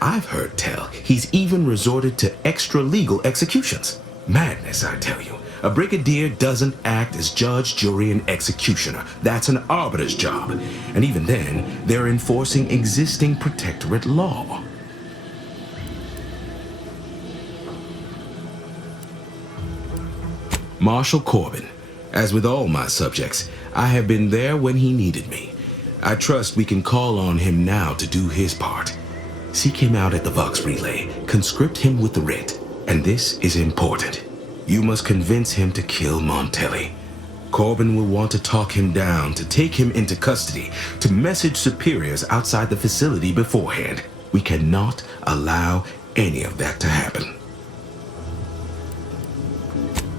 I've heard tell he's even resorted to extra-legal executions. Madness, I tell you. A brigadier doesn't act as judge, jury, and executioner. That's an arbiter's job. And even then, they're enforcing existing Protectorate law. Marshal Corbin. As with all my subjects, I have been there when he needed me. I trust we can call on him now to do his part. Seek him out at the Vox Relay, conscript him with the writ, and this is important. You must convince him to kill Montelli. Corbin will want to talk him down, to take him into custody, to message superiors outside the facility beforehand. We cannot allow any of that to happen.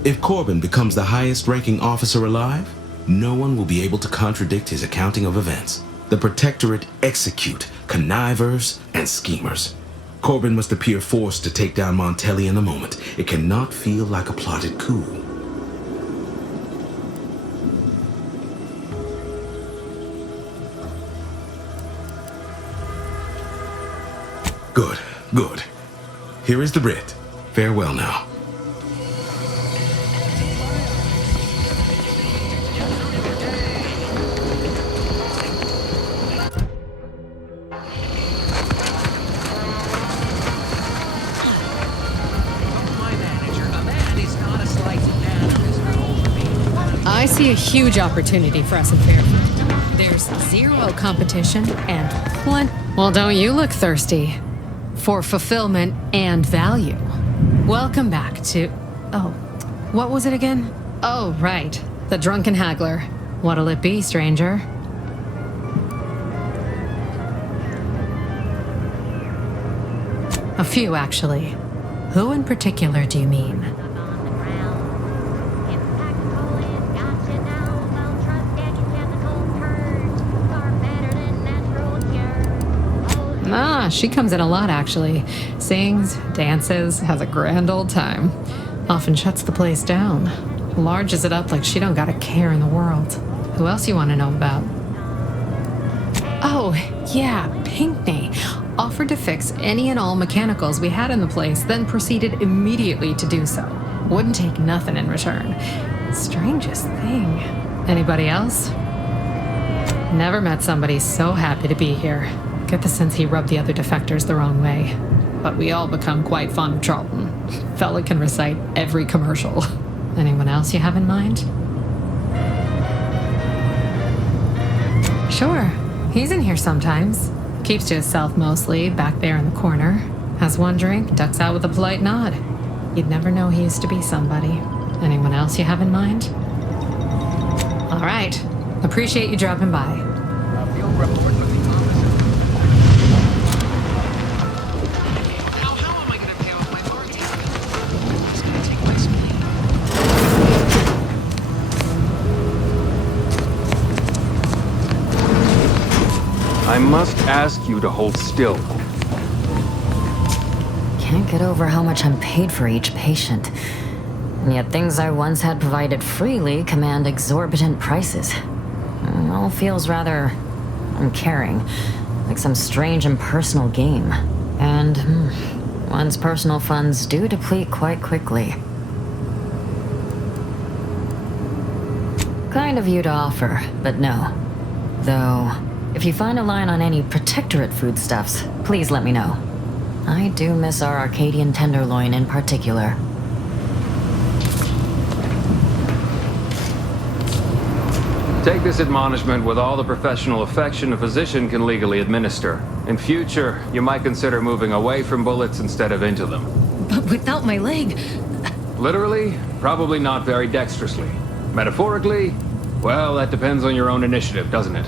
If Corbin becomes the highest-ranking officer alive, no one will be able to contradict his accounting of events. The Protectorate execute connivers and schemers. Corbin must appear forced to take down Montelli in a moment. It cannot feel like a plotted coup. Good, good. Here is the writ. Farewell now. I see a huge opportunity for us in Fairfield. There's zero competition and plenty. Well, don't you look thirsty for fulfillment and value? Welcome back to... Oh, what was it again? Oh, right. The Drunken Haggler. What'll it be, stranger? A few, actually. Who in particular do you mean? Ah, she comes in a lot, actually. Sings, dances, has a grand old time. Often shuts the place down. Larges it up like she don't got a care in the world. Who else you want to know about? Oh, yeah, Pinkney. Offered to fix any and all mechanicals we had in the place, then proceeded immediately to do so. Wouldn't take nothing in return. Strangest thing. Anybody else? Never met somebody so happy to be here. Get the sense he rubbed the other defectors the wrong way. But we all become quite fond of Charlton. Fella can recite every commercial. Anyone else you have in mind? Sure. He's in here sometimes. Keeps to himself mostly, back there in the corner. Has one drink, ducks out with a polite nod. You'd never know he used to be somebody. Anyone else you have in mind? All right. Appreciate you dropping by. I must ask you to hold still. Can't get over how much I'm paid for each patient. And yet things I once had provided freely command exorbitant prices. It all feels rather uncaring, like some strange impersonal game. And one's personal funds do deplete quite quickly. Kind of you to offer, but no. Though, if you find a line on any Protectorate foodstuffs, please let me know. I do miss our Arcadian tenderloin in particular. Take this admonishment with all the professional affection a physician can legally administer. In future, you might consider moving away from bullets instead of into them. But without my leg... Literally, probably not very dexterously. Metaphorically, well, that depends on your own initiative, doesn't it?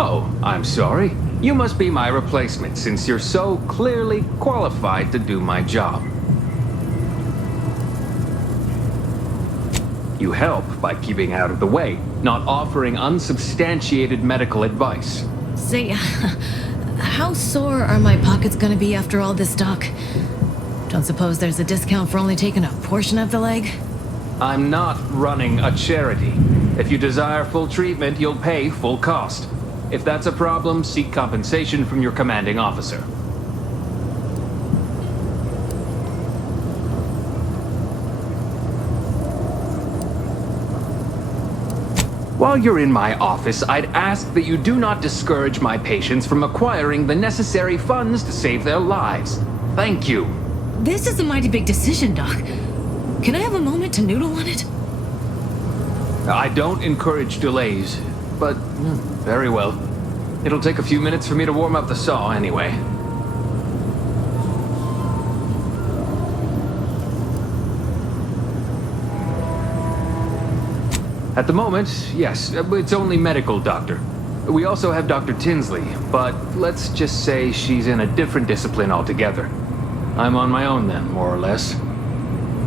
Oh, I'm sorry. You must be my replacement, since you're so clearly qualified to do my job. You help by keeping out of the way, not offering unsubstantiated medical advice. Say, how sore are my pockets gonna be after all this talk? Don't suppose there's a discount for only taking a portion of the leg? I'm not running a charity. If you desire full treatment, you'll pay full cost. If that's a problem, seek compensation from your commanding officer. While you're in my office, I'd ask that you do not discourage my patients from acquiring the necessary funds to save their lives. Thank you. This is a mighty big decision, Doc. Can I have a moment to noodle on it? I don't encourage delays, but very well. It'll take a few minutes for me to warm up the saw anyway. At the moment, yes, it's only medical doctor. We also have Dr. Tinsley, but let's just say she's in a different discipline altogether. I'm on my own then, more or less.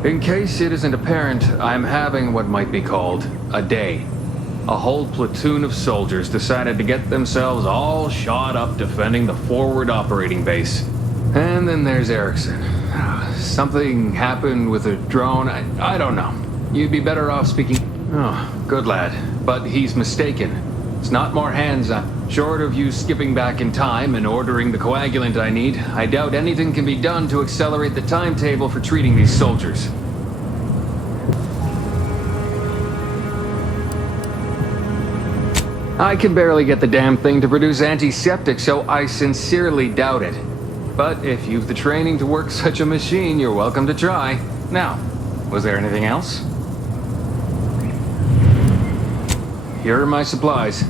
In case it isn't apparent, I'm having what might be called a day. A whole platoon of soldiers decided to get themselves all shot up defending the forward operating base. And then there's Erickson. Something happened with a drone, I don't know. You'd be better off speaking... Oh, good lad. But he's mistaken. It's not more hands. Short of you skipping back in time and ordering the coagulant I need, I doubt anything can be done to accelerate the timetable for treating these soldiers. I can barely get the damn thing to produce antiseptic, so I sincerely doubt it. But if you've the training to work such a machine, you're welcome to try. Now, was there anything else? Here are my supplies.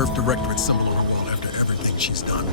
Earth Directorate symbol on her wall after everything she's done.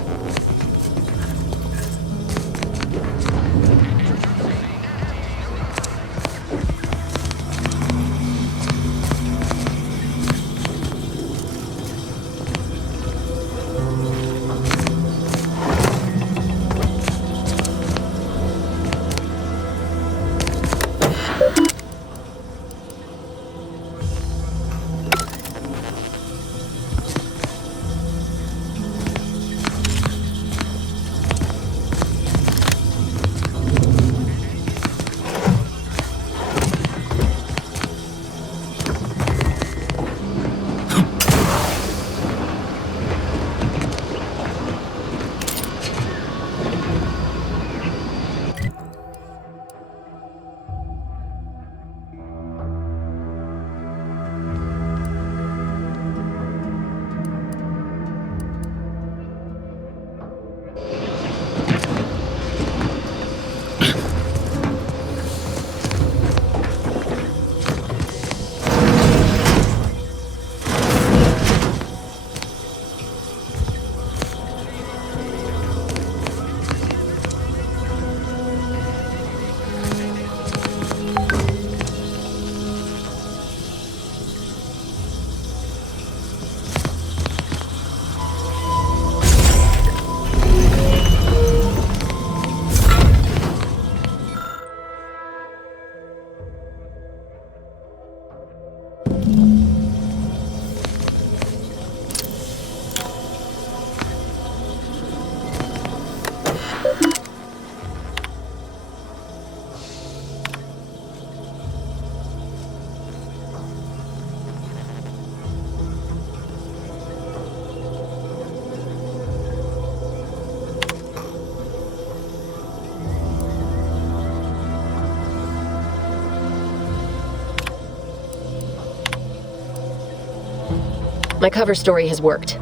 My cover story has worked.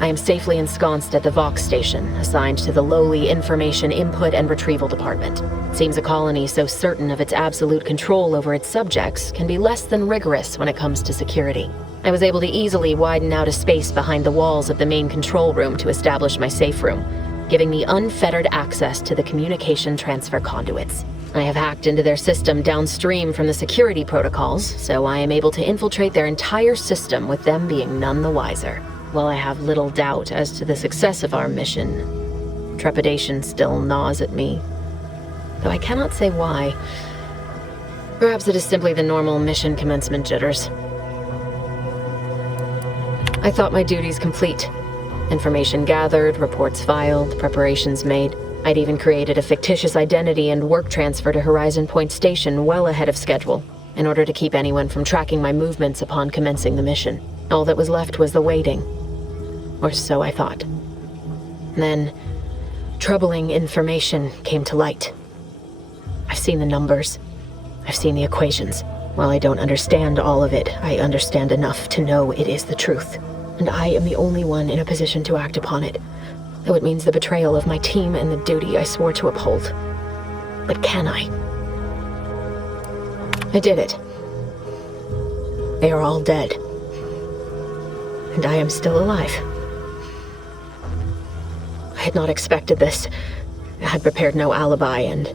I am safely ensconced at the Vox station, assigned to the lowly Information Input and Retrieval Department. Seems a colony so certain of its absolute control over its subjects can be less than rigorous when it comes to security. I was able to easily widen out a space behind the walls of the main control room to establish my safe room, giving me unfettered access to the communication transfer conduits. I have hacked into their system downstream from the security protocols, so I am able to infiltrate their entire system with them being none the wiser. While I have little doubt as to the success of our mission, trepidation still gnaws at me, though I cannot say why. Perhaps it is simply the normal mission commencement jitters. I thought my duties complete. Information gathered, reports filed, preparations made. I'd even created a fictitious identity and work transfer to Horizon Point Station well ahead of schedule, in order to keep anyone from tracking my movements upon commencing the mission. All that was left was the waiting. Or so I thought. Then, troubling information came to light. I've seen the numbers. I've seen the equations. While I don't understand all of it, I understand enough to know it is the truth. And I am the only one in a position to act upon it. Though it means the betrayal of my team and the duty I swore to uphold. But can I? I did it. They are all dead. And I am still alive. I had not expected this. I had prepared no alibi, and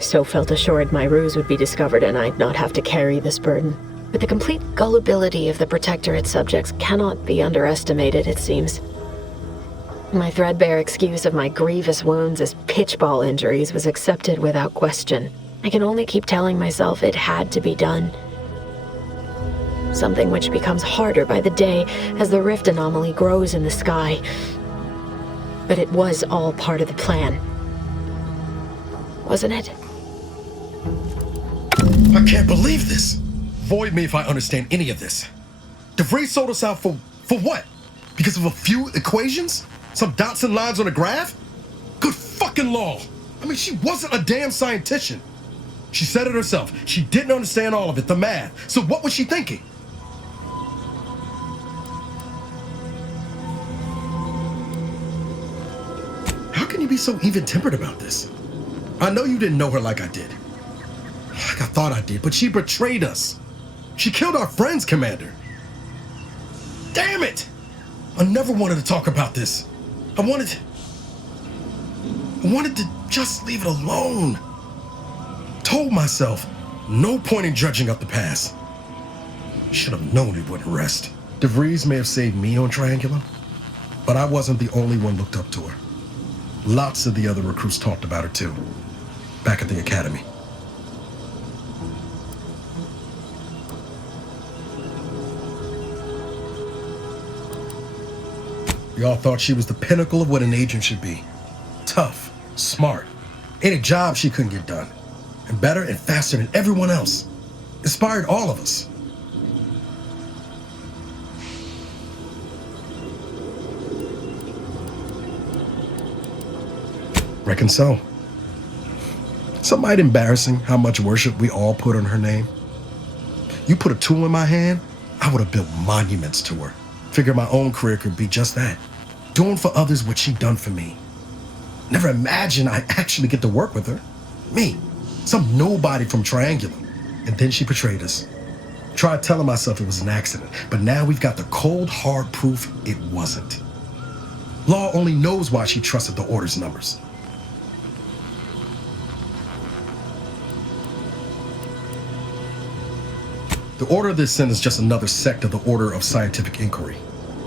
so felt assured my ruse would be discovered and I'd not have to carry this burden. But the complete gullibility of the Protectorate subjects cannot be underestimated, it seems. My threadbare excuse of my grievous wounds as pitchball injuries was accepted without question. I can only keep telling myself it had to be done. Something which becomes harder by the day as the rift anomaly grows in the sky. But it was all part of the plan. Wasn't it? I can't believe this! Void me if I understand any of this. DeVries sold us out for what? Because of a few equations? Some dots and lines on a graph? Good fucking law! I mean, she wasn't a damn scientist. She said it herself. She didn't understand all of it, the math. So what was she thinking? How can you be so even-tempered about this? I know you didn't know her like I did. Like I thought I did, but she betrayed us. She killed our friends, Commander. Damn it! I never wanted to talk about this. I wanted to just leave it alone. Told myself, no point in dredging up the past. Should have known it wouldn't rest. DeVries may have saved me on Triangula, but I wasn't the only one looked up to her. Lots of the other recruits talked about her too, back at the academy. We all thought she was the pinnacle of what an agent should be. Tough, smart, ain't a job she couldn't get done. And better and faster than everyone else. Inspired all of us. Reckon so. Some might embarrassing how much worship we all put on her name. You put a tool in my hand, I would have built monuments to her. Figured my own career could be just that. Doing for others what she done for me. Never imagined I'd actually get to work with her. Me, some nobody from Triangula. And then she betrayed us. Tried telling myself it was an accident, but now we've got the cold, hard proof it wasn't. Law only knows why she trusted the Order's numbers. The Order of this Sin is just another sect of the Order of Scientific Inquiry.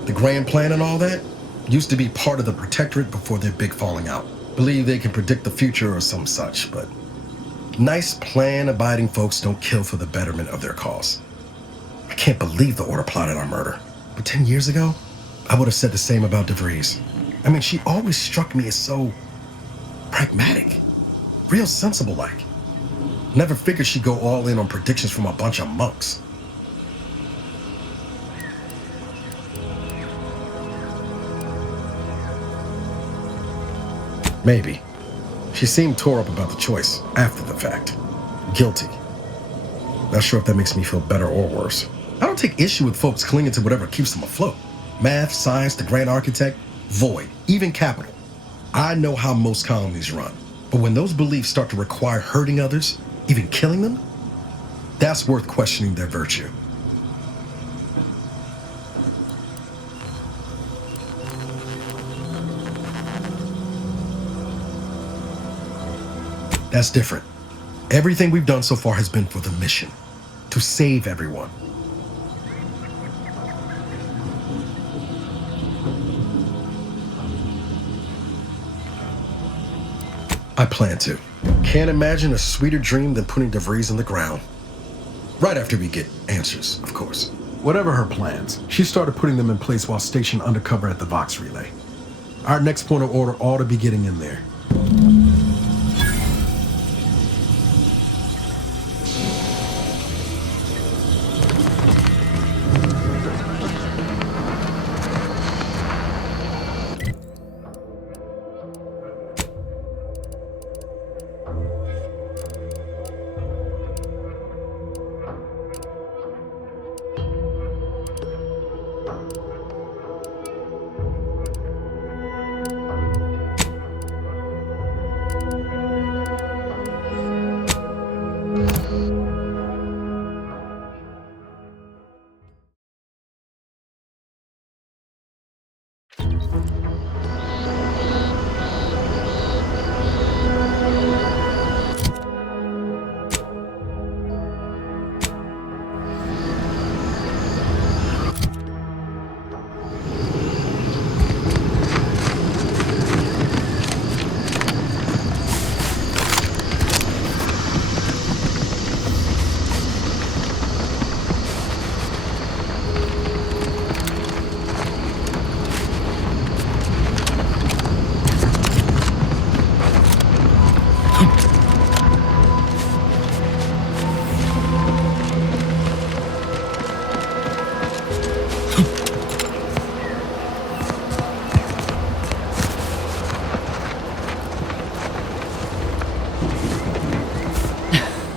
The grand plan and all that used to be part of the Protectorate before their big falling out. Believe they can predict the future or some such, but nice plan-abiding folks don't kill for the betterment of their cause. I can't believe the Order plotted our murder. But 10 years ago, I would have said the same about DeVries. I mean, she always struck me as so pragmatic, real sensible-like. Never figured she'd go all in on predictions from a bunch of monks. Maybe. She seemed tore up about the choice after the fact. Guilty. Not sure if that makes me feel better or worse. I don't take issue with folks clinging to whatever keeps them afloat. Math, science, the grand architect, void, even capital. I know how most colonies run. But when those beliefs start to require hurting others, even killing them, that's worth questioning their virtue. That's different. Everything we've done so far has been for the mission, to save everyone. I plan to. Can't imagine a sweeter dream than putting DeVries in the ground. Right after we get answers, of course. Whatever her plans, she started putting them in place while stationed undercover at the Vox Relay. Our next point of order ought to be getting in there.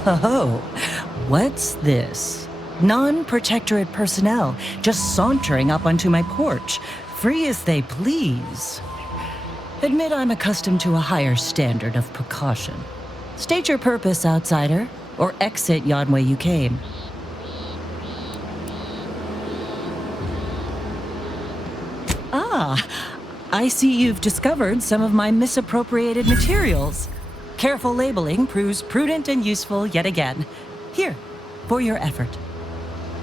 Oh, what's this? Non-protectorate personnel just sauntering up onto my porch, free as they please. Admit I'm accustomed to a higher standard of precaution. State your purpose, outsider, or exit yon way you came. I see you've discovered some of my misappropriated materials. Careful labeling proves prudent and useful yet again. Here, for your effort.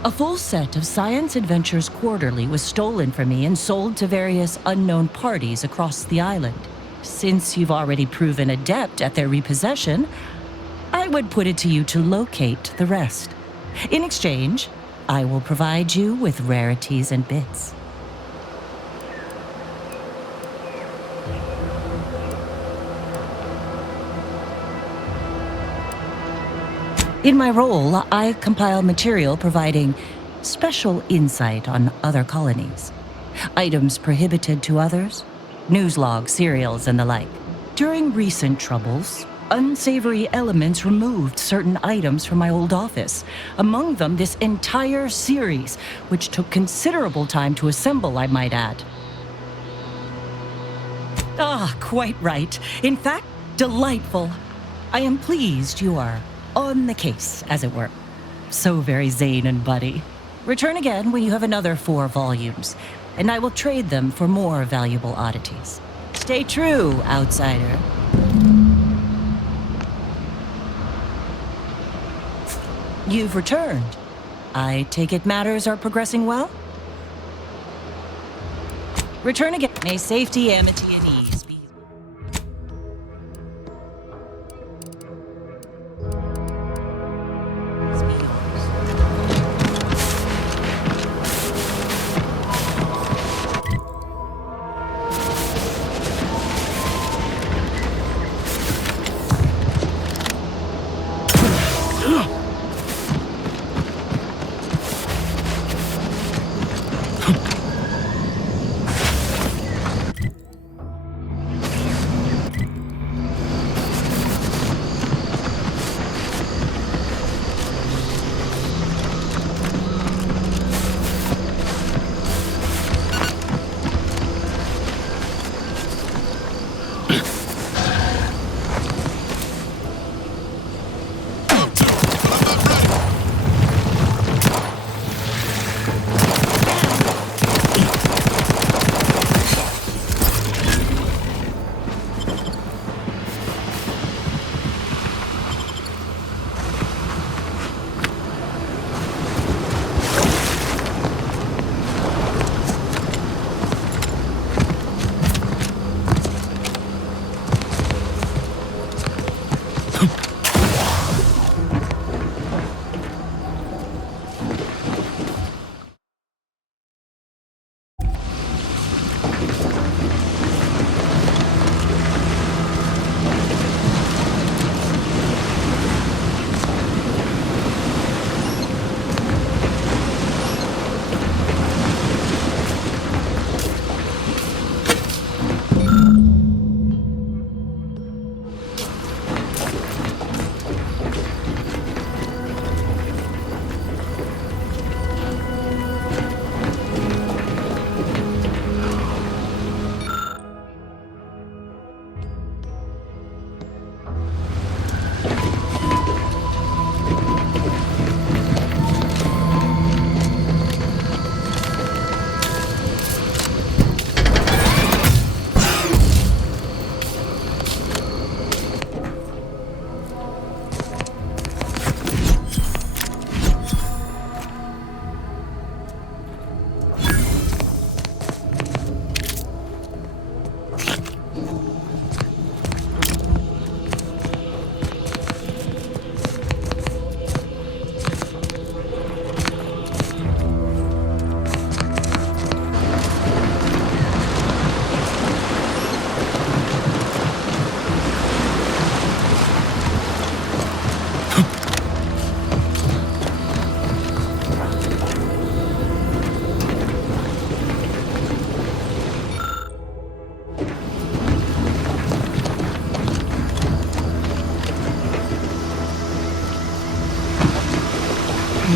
A full set of Science Adventures Quarterly was stolen from me and sold to various unknown parties across the island. Since you've already proven adept at their repossession, I would put it to you to locate the rest. In exchange, I will provide you with rarities and bits. In my role, I compile material providing special insight on other colonies. Items prohibited to others, news logs, serials, and the like. During recent troubles, unsavory elements removed certain items from my old office. Among them, this entire series, which took considerable time to assemble, I might add. Ah, quite right. In fact, delightful. I am pleased you are on the case, as it were. So very Zane and Buddy. Return again when you have another 4 volumes, and I will trade them for more valuable oddities. Stay true, outsider. You've returned. I take it matters are progressing well? Return again. May safety, amity, and ease be.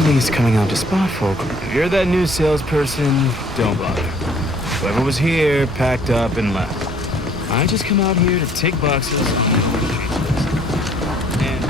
He's coming out to spot folk. If you're that new salesperson, don't bother. Whoever was here packed up and left. I just come out here to tick boxes on my own list. And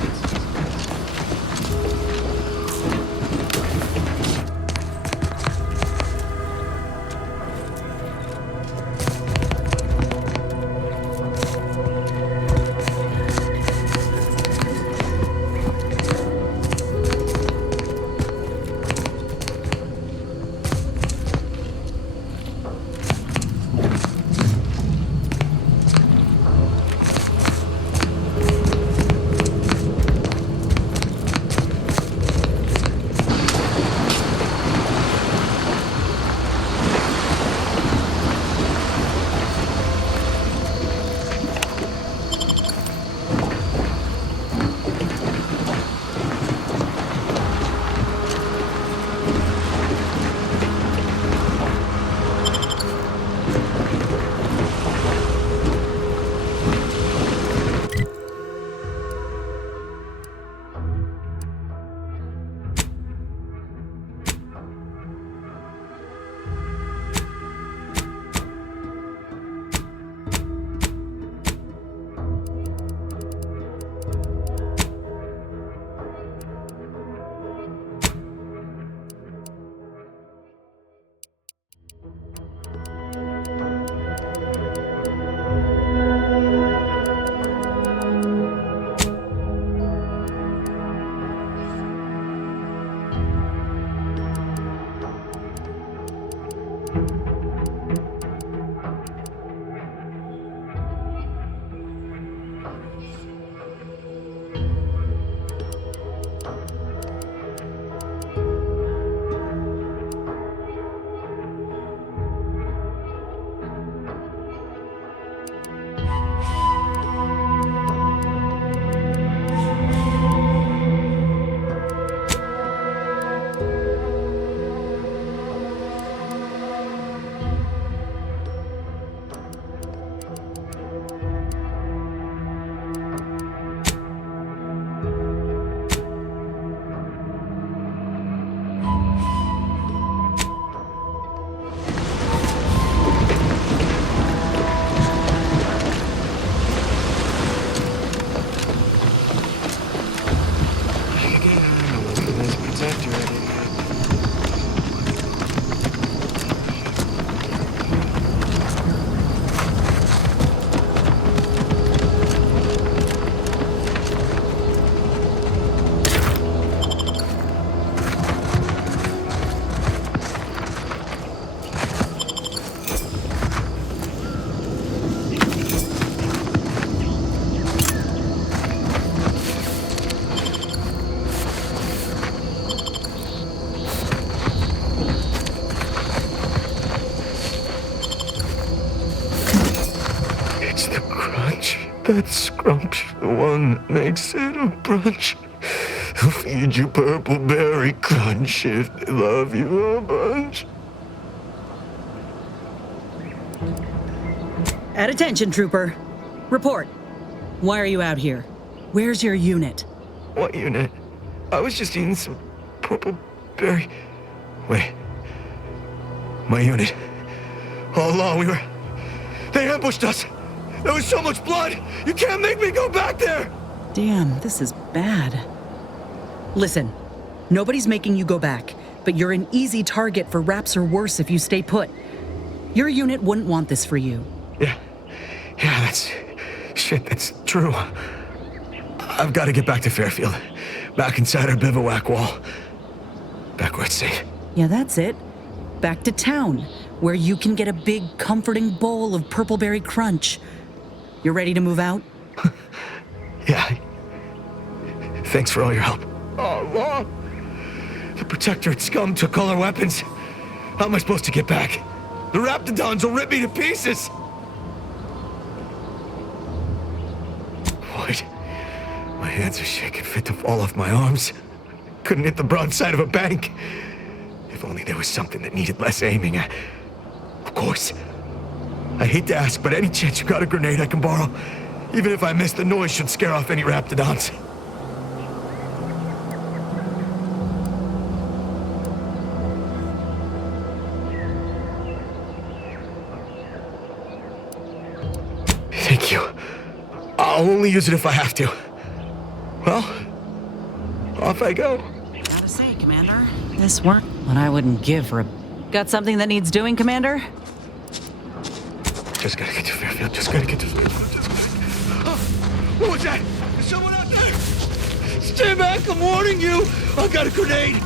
That scrumptious, the one that makes it a brunch. He'll feed you purple berry crunch if they love you a bunch. At attention, Trooper. Report. Why are you out here? Where's your unit? What unit? I was just eating some purple berry... Wait. My unit. All along, They ambushed us! There was so much blood! You can't make me go back there! Damn, this is bad. Listen, nobody's making you go back, but you're an easy target for raps or worse if you stay put. Your unit wouldn't want this for you. Yeah, that's true. I've got to get back to Fairfield. Back inside our bivouac wall. Back where it's safe. Yeah, that's it. Back to town, where you can get a big, comforting bowl of purpleberry crunch. You ready to move out? Yeah. Thanks for all your help. Oh, Law! The Protectorate scum took all our weapons. How am I supposed to get back? The Raptidons will rip me to pieces! What? My hands are shaking fit to fall off my arms. Couldn't hit the broadside of a bank. If only there was something that needed less aiming. Of course. I hate to ask, but any chance you got a grenade I can borrow? Even if I miss, the noise should scare off any Raptidons. Thank you. I'll only use it if I have to. Well, off I go. Gotta say, Commander, this weren't what I wouldn't give for a... Got something that needs doing, Commander? Just gotta get to Fairfield. Just gotta get to Fairfield. What was that? There's someone out there! Stay back, I'm warning you! I've got a grenade!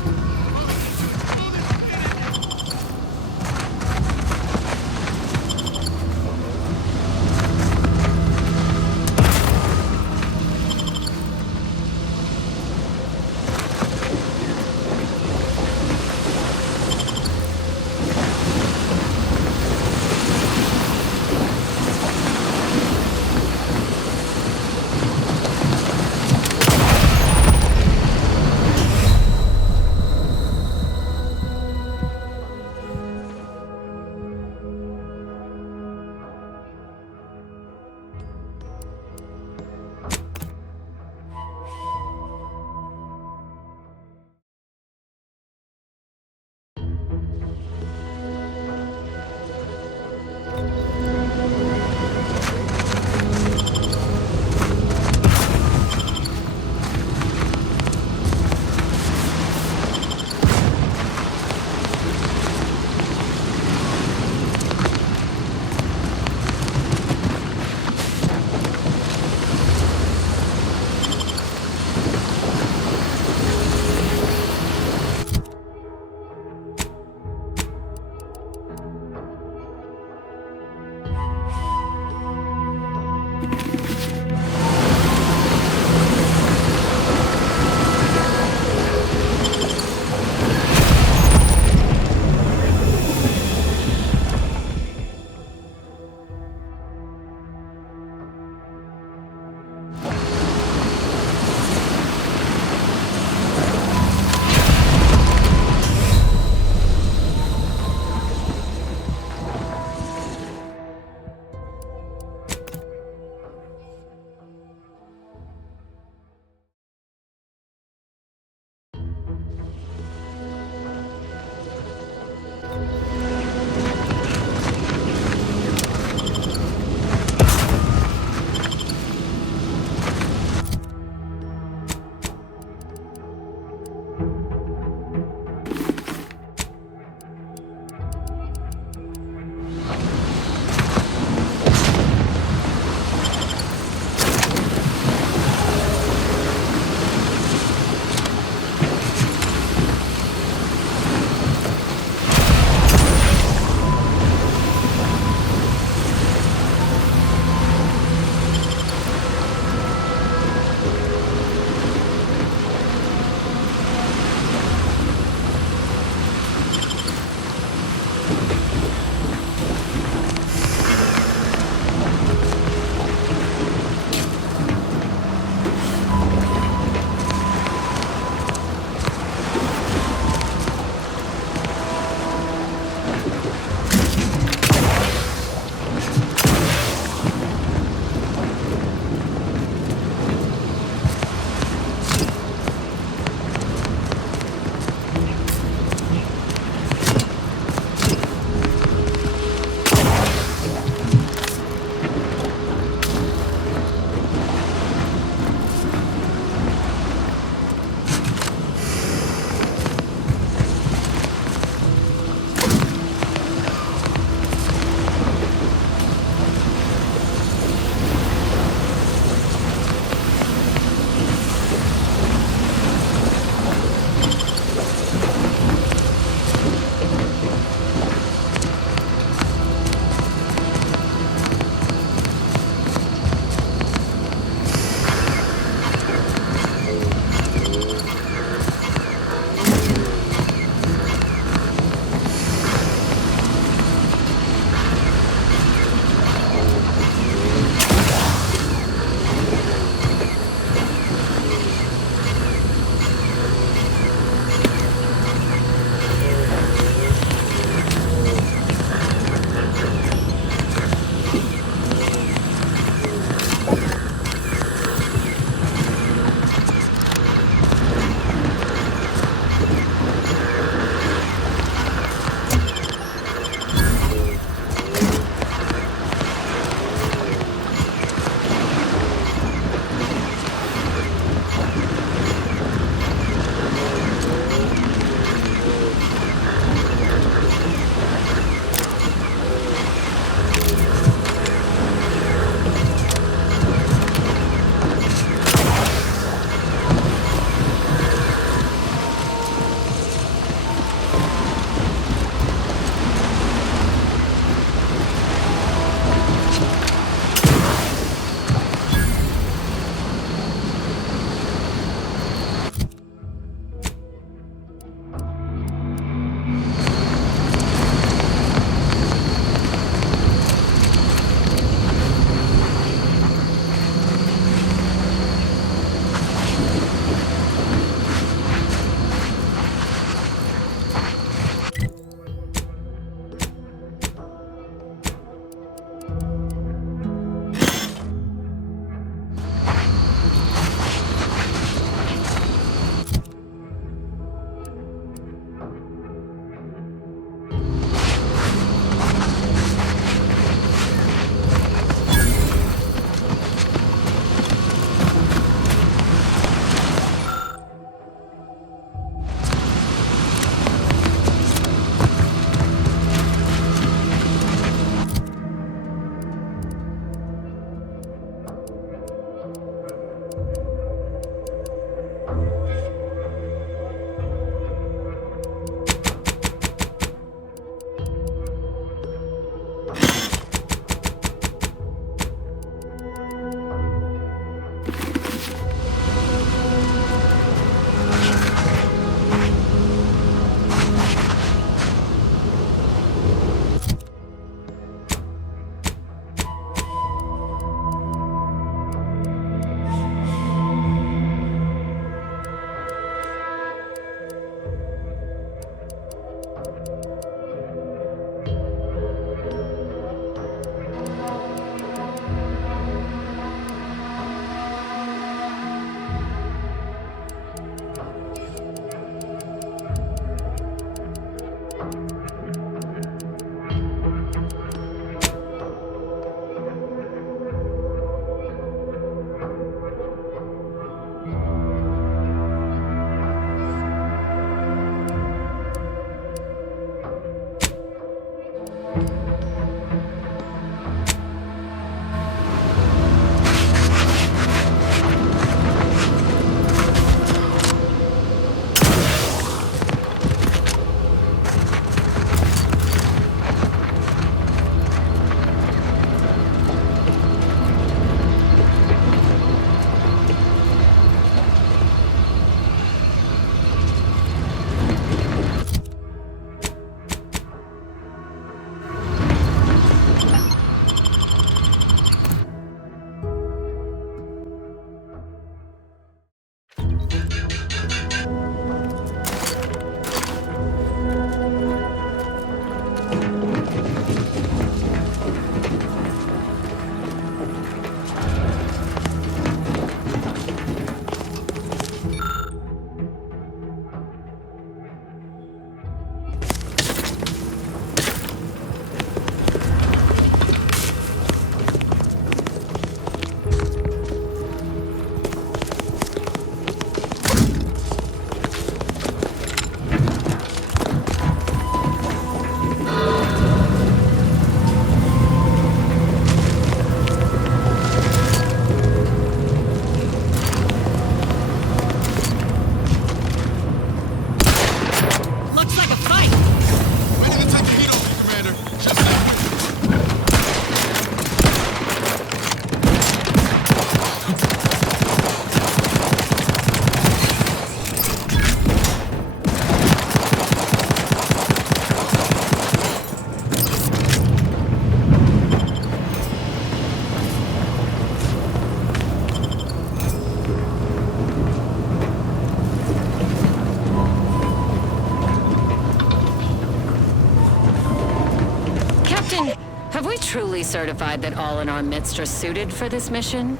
Captain, have we truly certified that all in our midst are suited for this mission?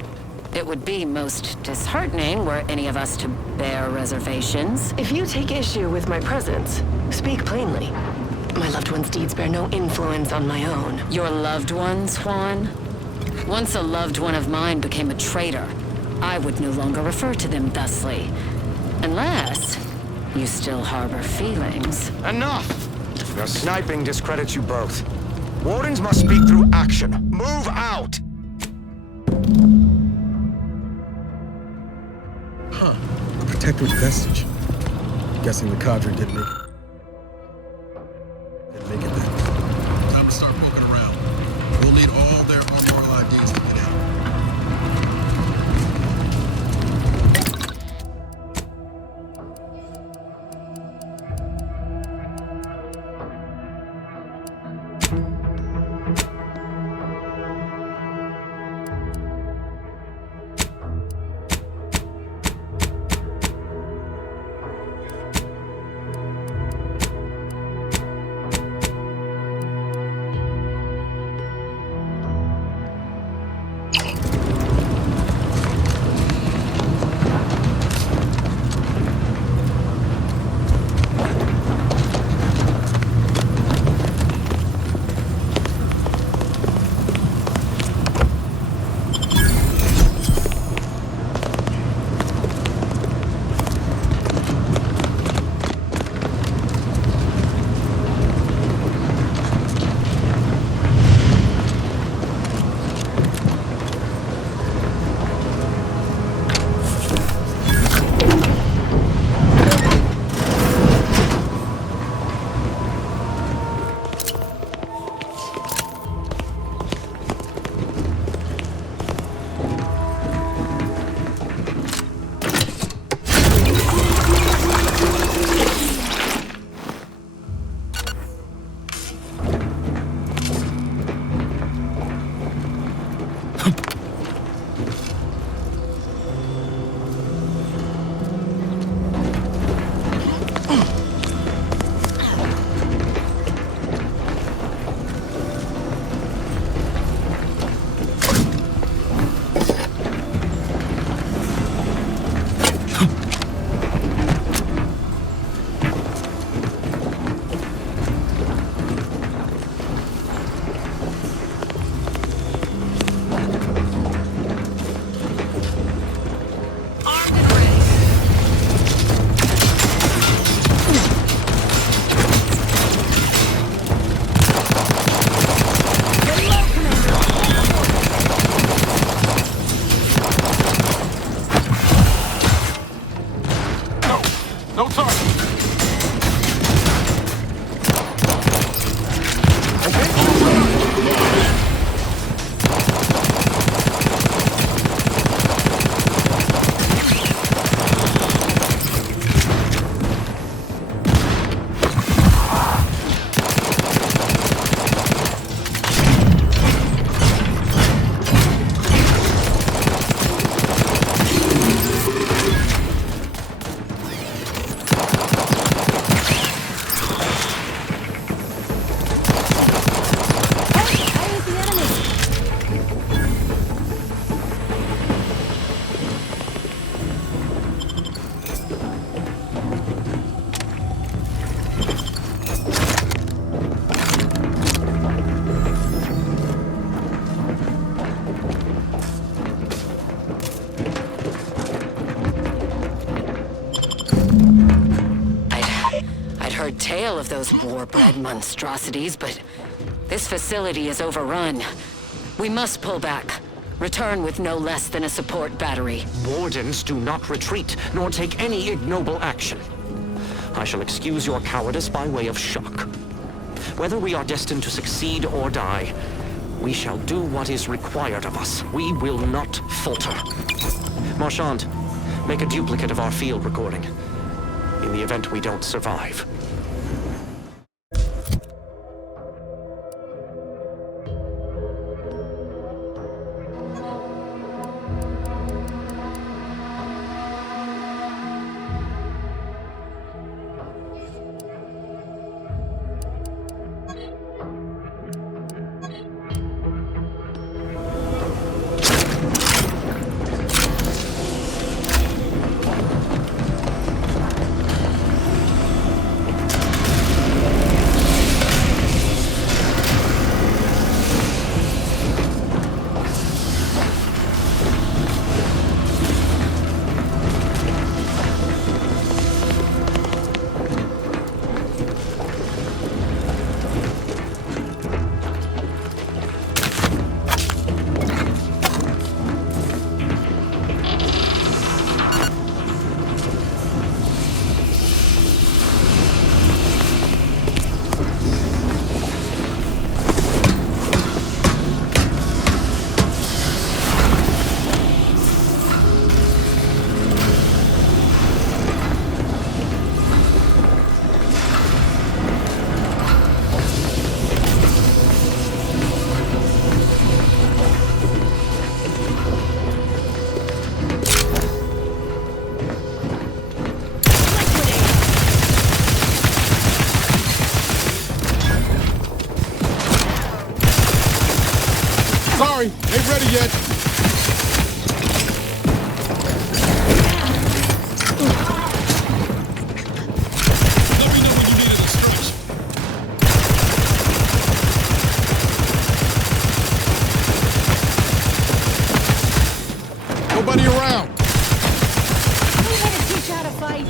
It would be most disheartening were any of us to bear reservations. If you take issue with my presence, speak plainly. My loved one's deeds bear no influence on my own. Your loved ones, Juan? Once a loved one of mine became a traitor, I would no longer refer to them thusly. Unless you still harbor feelings. Enough! Your sniping discredits you both. Wardens must speak through action. Move out! Huh. A protectorate vestige. Guessing the cadre didn't make it then. Time to start walking around. We'll need all their on-board IDs to get in. Tale of those war-bred monstrosities, but this facility is overrun. We must pull back. Return with no less than a support battery. Wardens do not retreat, nor take any ignoble action. I shall excuse your cowardice by way of shock. Whether we are destined to succeed or die, we shall do what is required of us. We will not falter. Marchand, make a duplicate of our field recording, in the event we don't survive. Sorry, ain't ready yet. Let me know when you need a stretch. Nobody around. We had to teach you how to fight.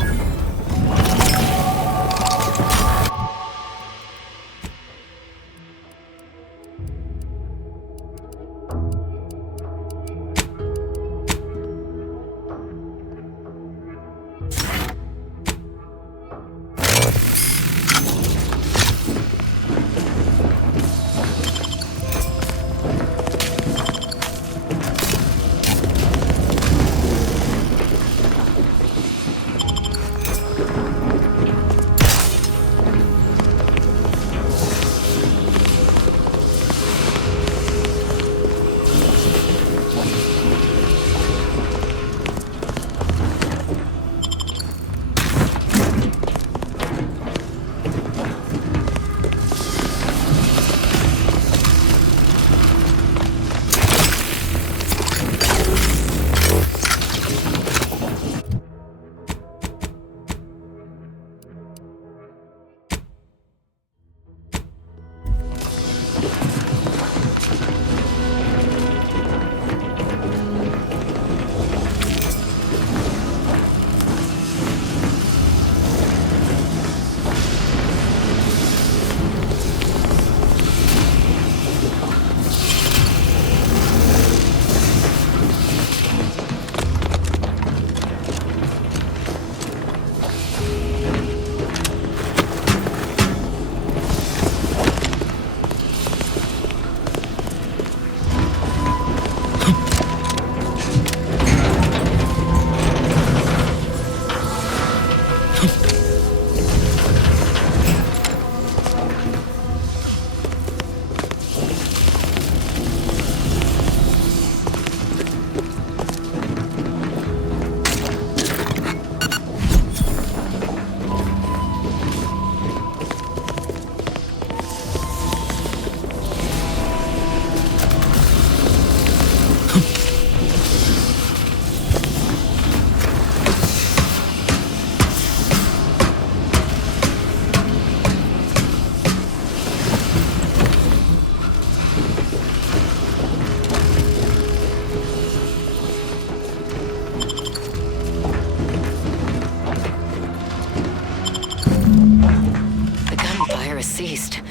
Ceased.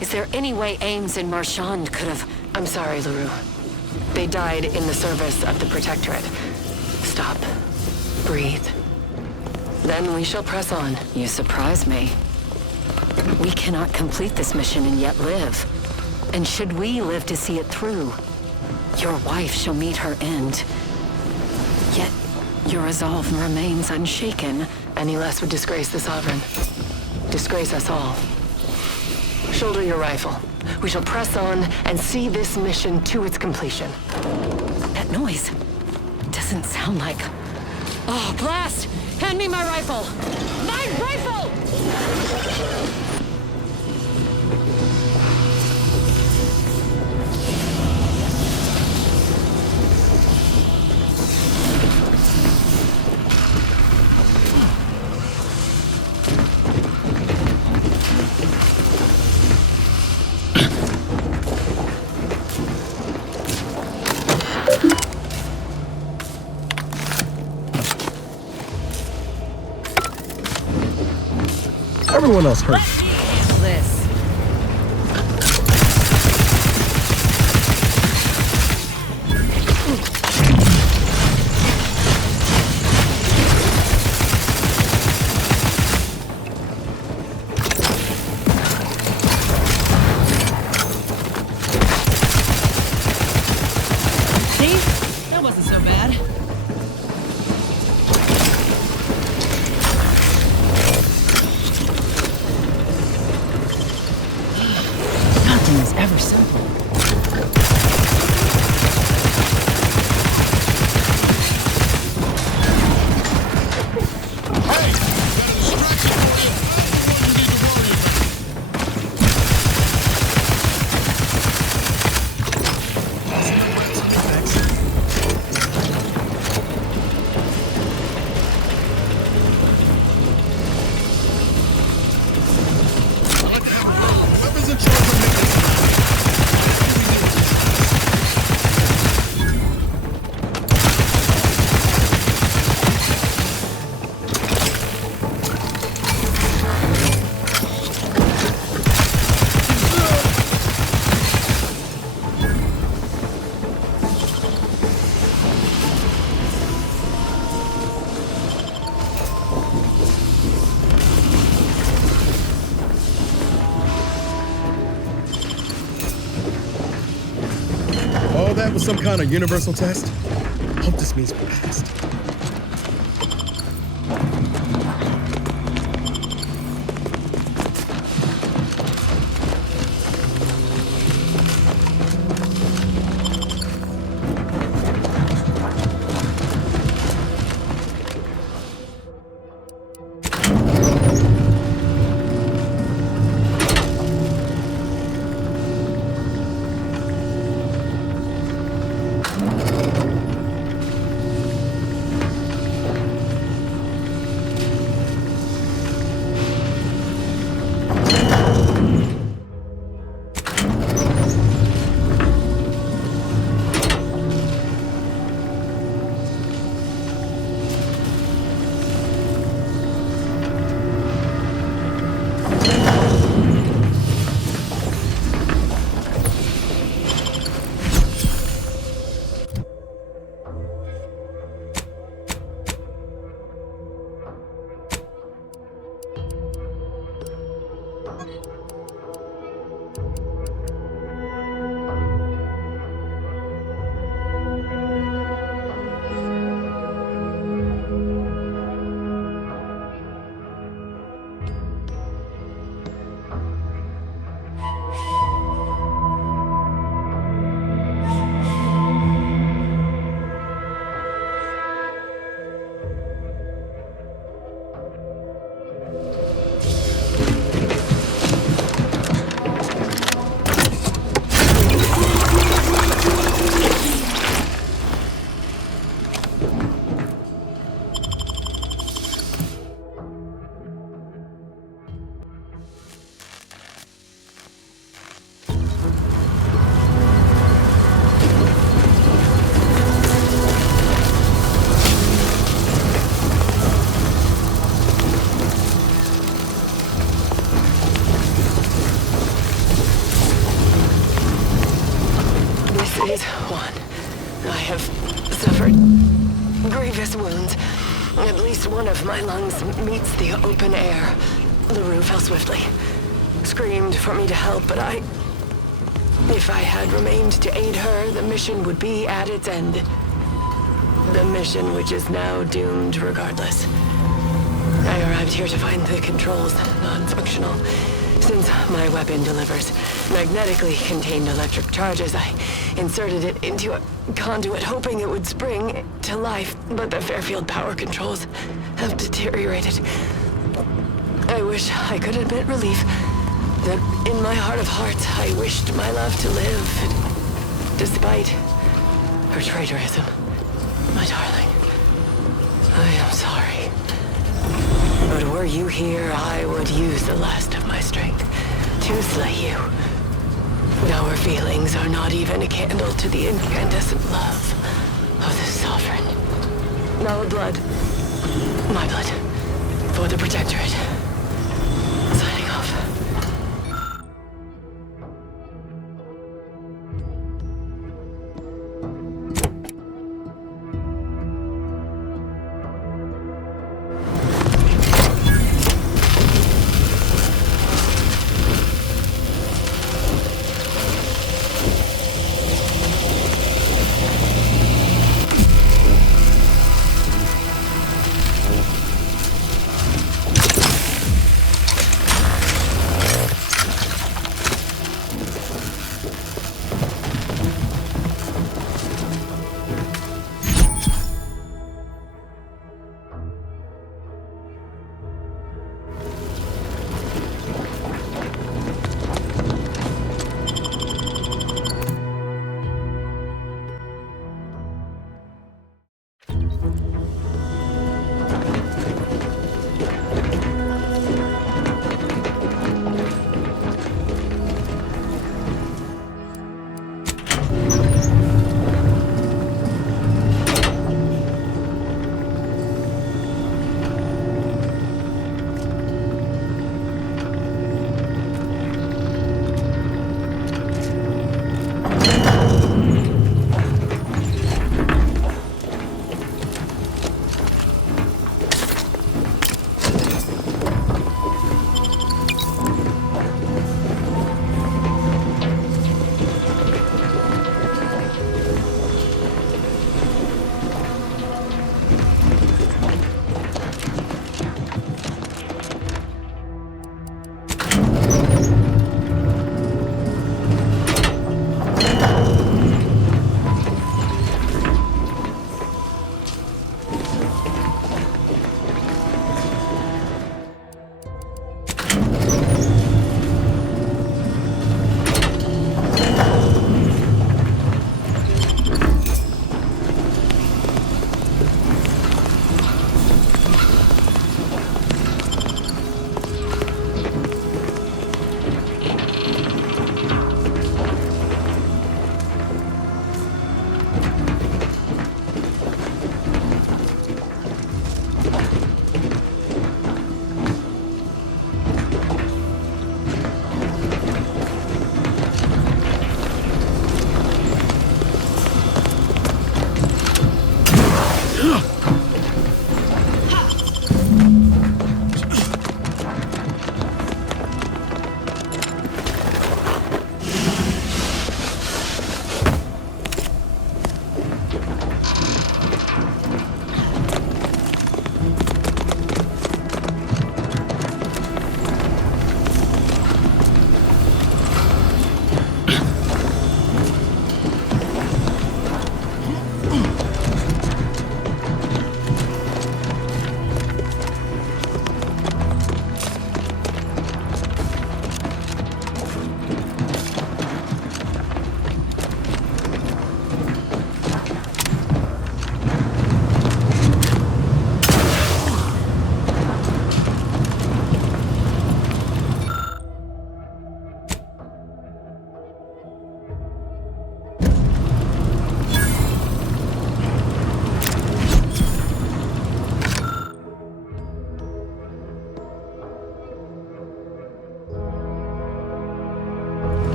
Is there any way Ames and Marchand could have... I'm sorry, LaRue. They died in the service of the Protectorate. Stop. Breathe. Then we shall press on. You surprise me. We cannot complete this mission and yet live. And should we live to see it through, your wife shall meet her end. Yet, your resolve remains unshaken. Any less would disgrace the Sovereign. Disgrace us all. Shoulder your rifle. We shall press on and see this mission to its completion. That noise doesn't sound like... Oh, blast! Hand me my rifle! My rifle! Everyone else hurt. This. See? That wasn't so bad. Nothing is ever simple. that was some kind of universal test? Hope this means we're passed. Is one. I have suffered grievous wounds. At least one of my lungs meets the open air. LaRue fell swiftly. Screamed for me to help, but if I had remained to aid her, the mission would be at its end. The mission which is now doomed regardless. I arrived here to find the controls non-functional. Since my weapon delivers magnetically contained electric charges, I inserted it into a conduit hoping it would spring to life, but the Fairfield power controls have deteriorated. I wish I could admit relief that in my heart of hearts I wished my love to live, despite her traitorism. My darling, I am sorry. But were you here, I would use the last of my strength to slay you. Our feelings are not even a candle to the incandescent love of the Sovereign. Our blood, my blood, for the Protectorate. Signing off.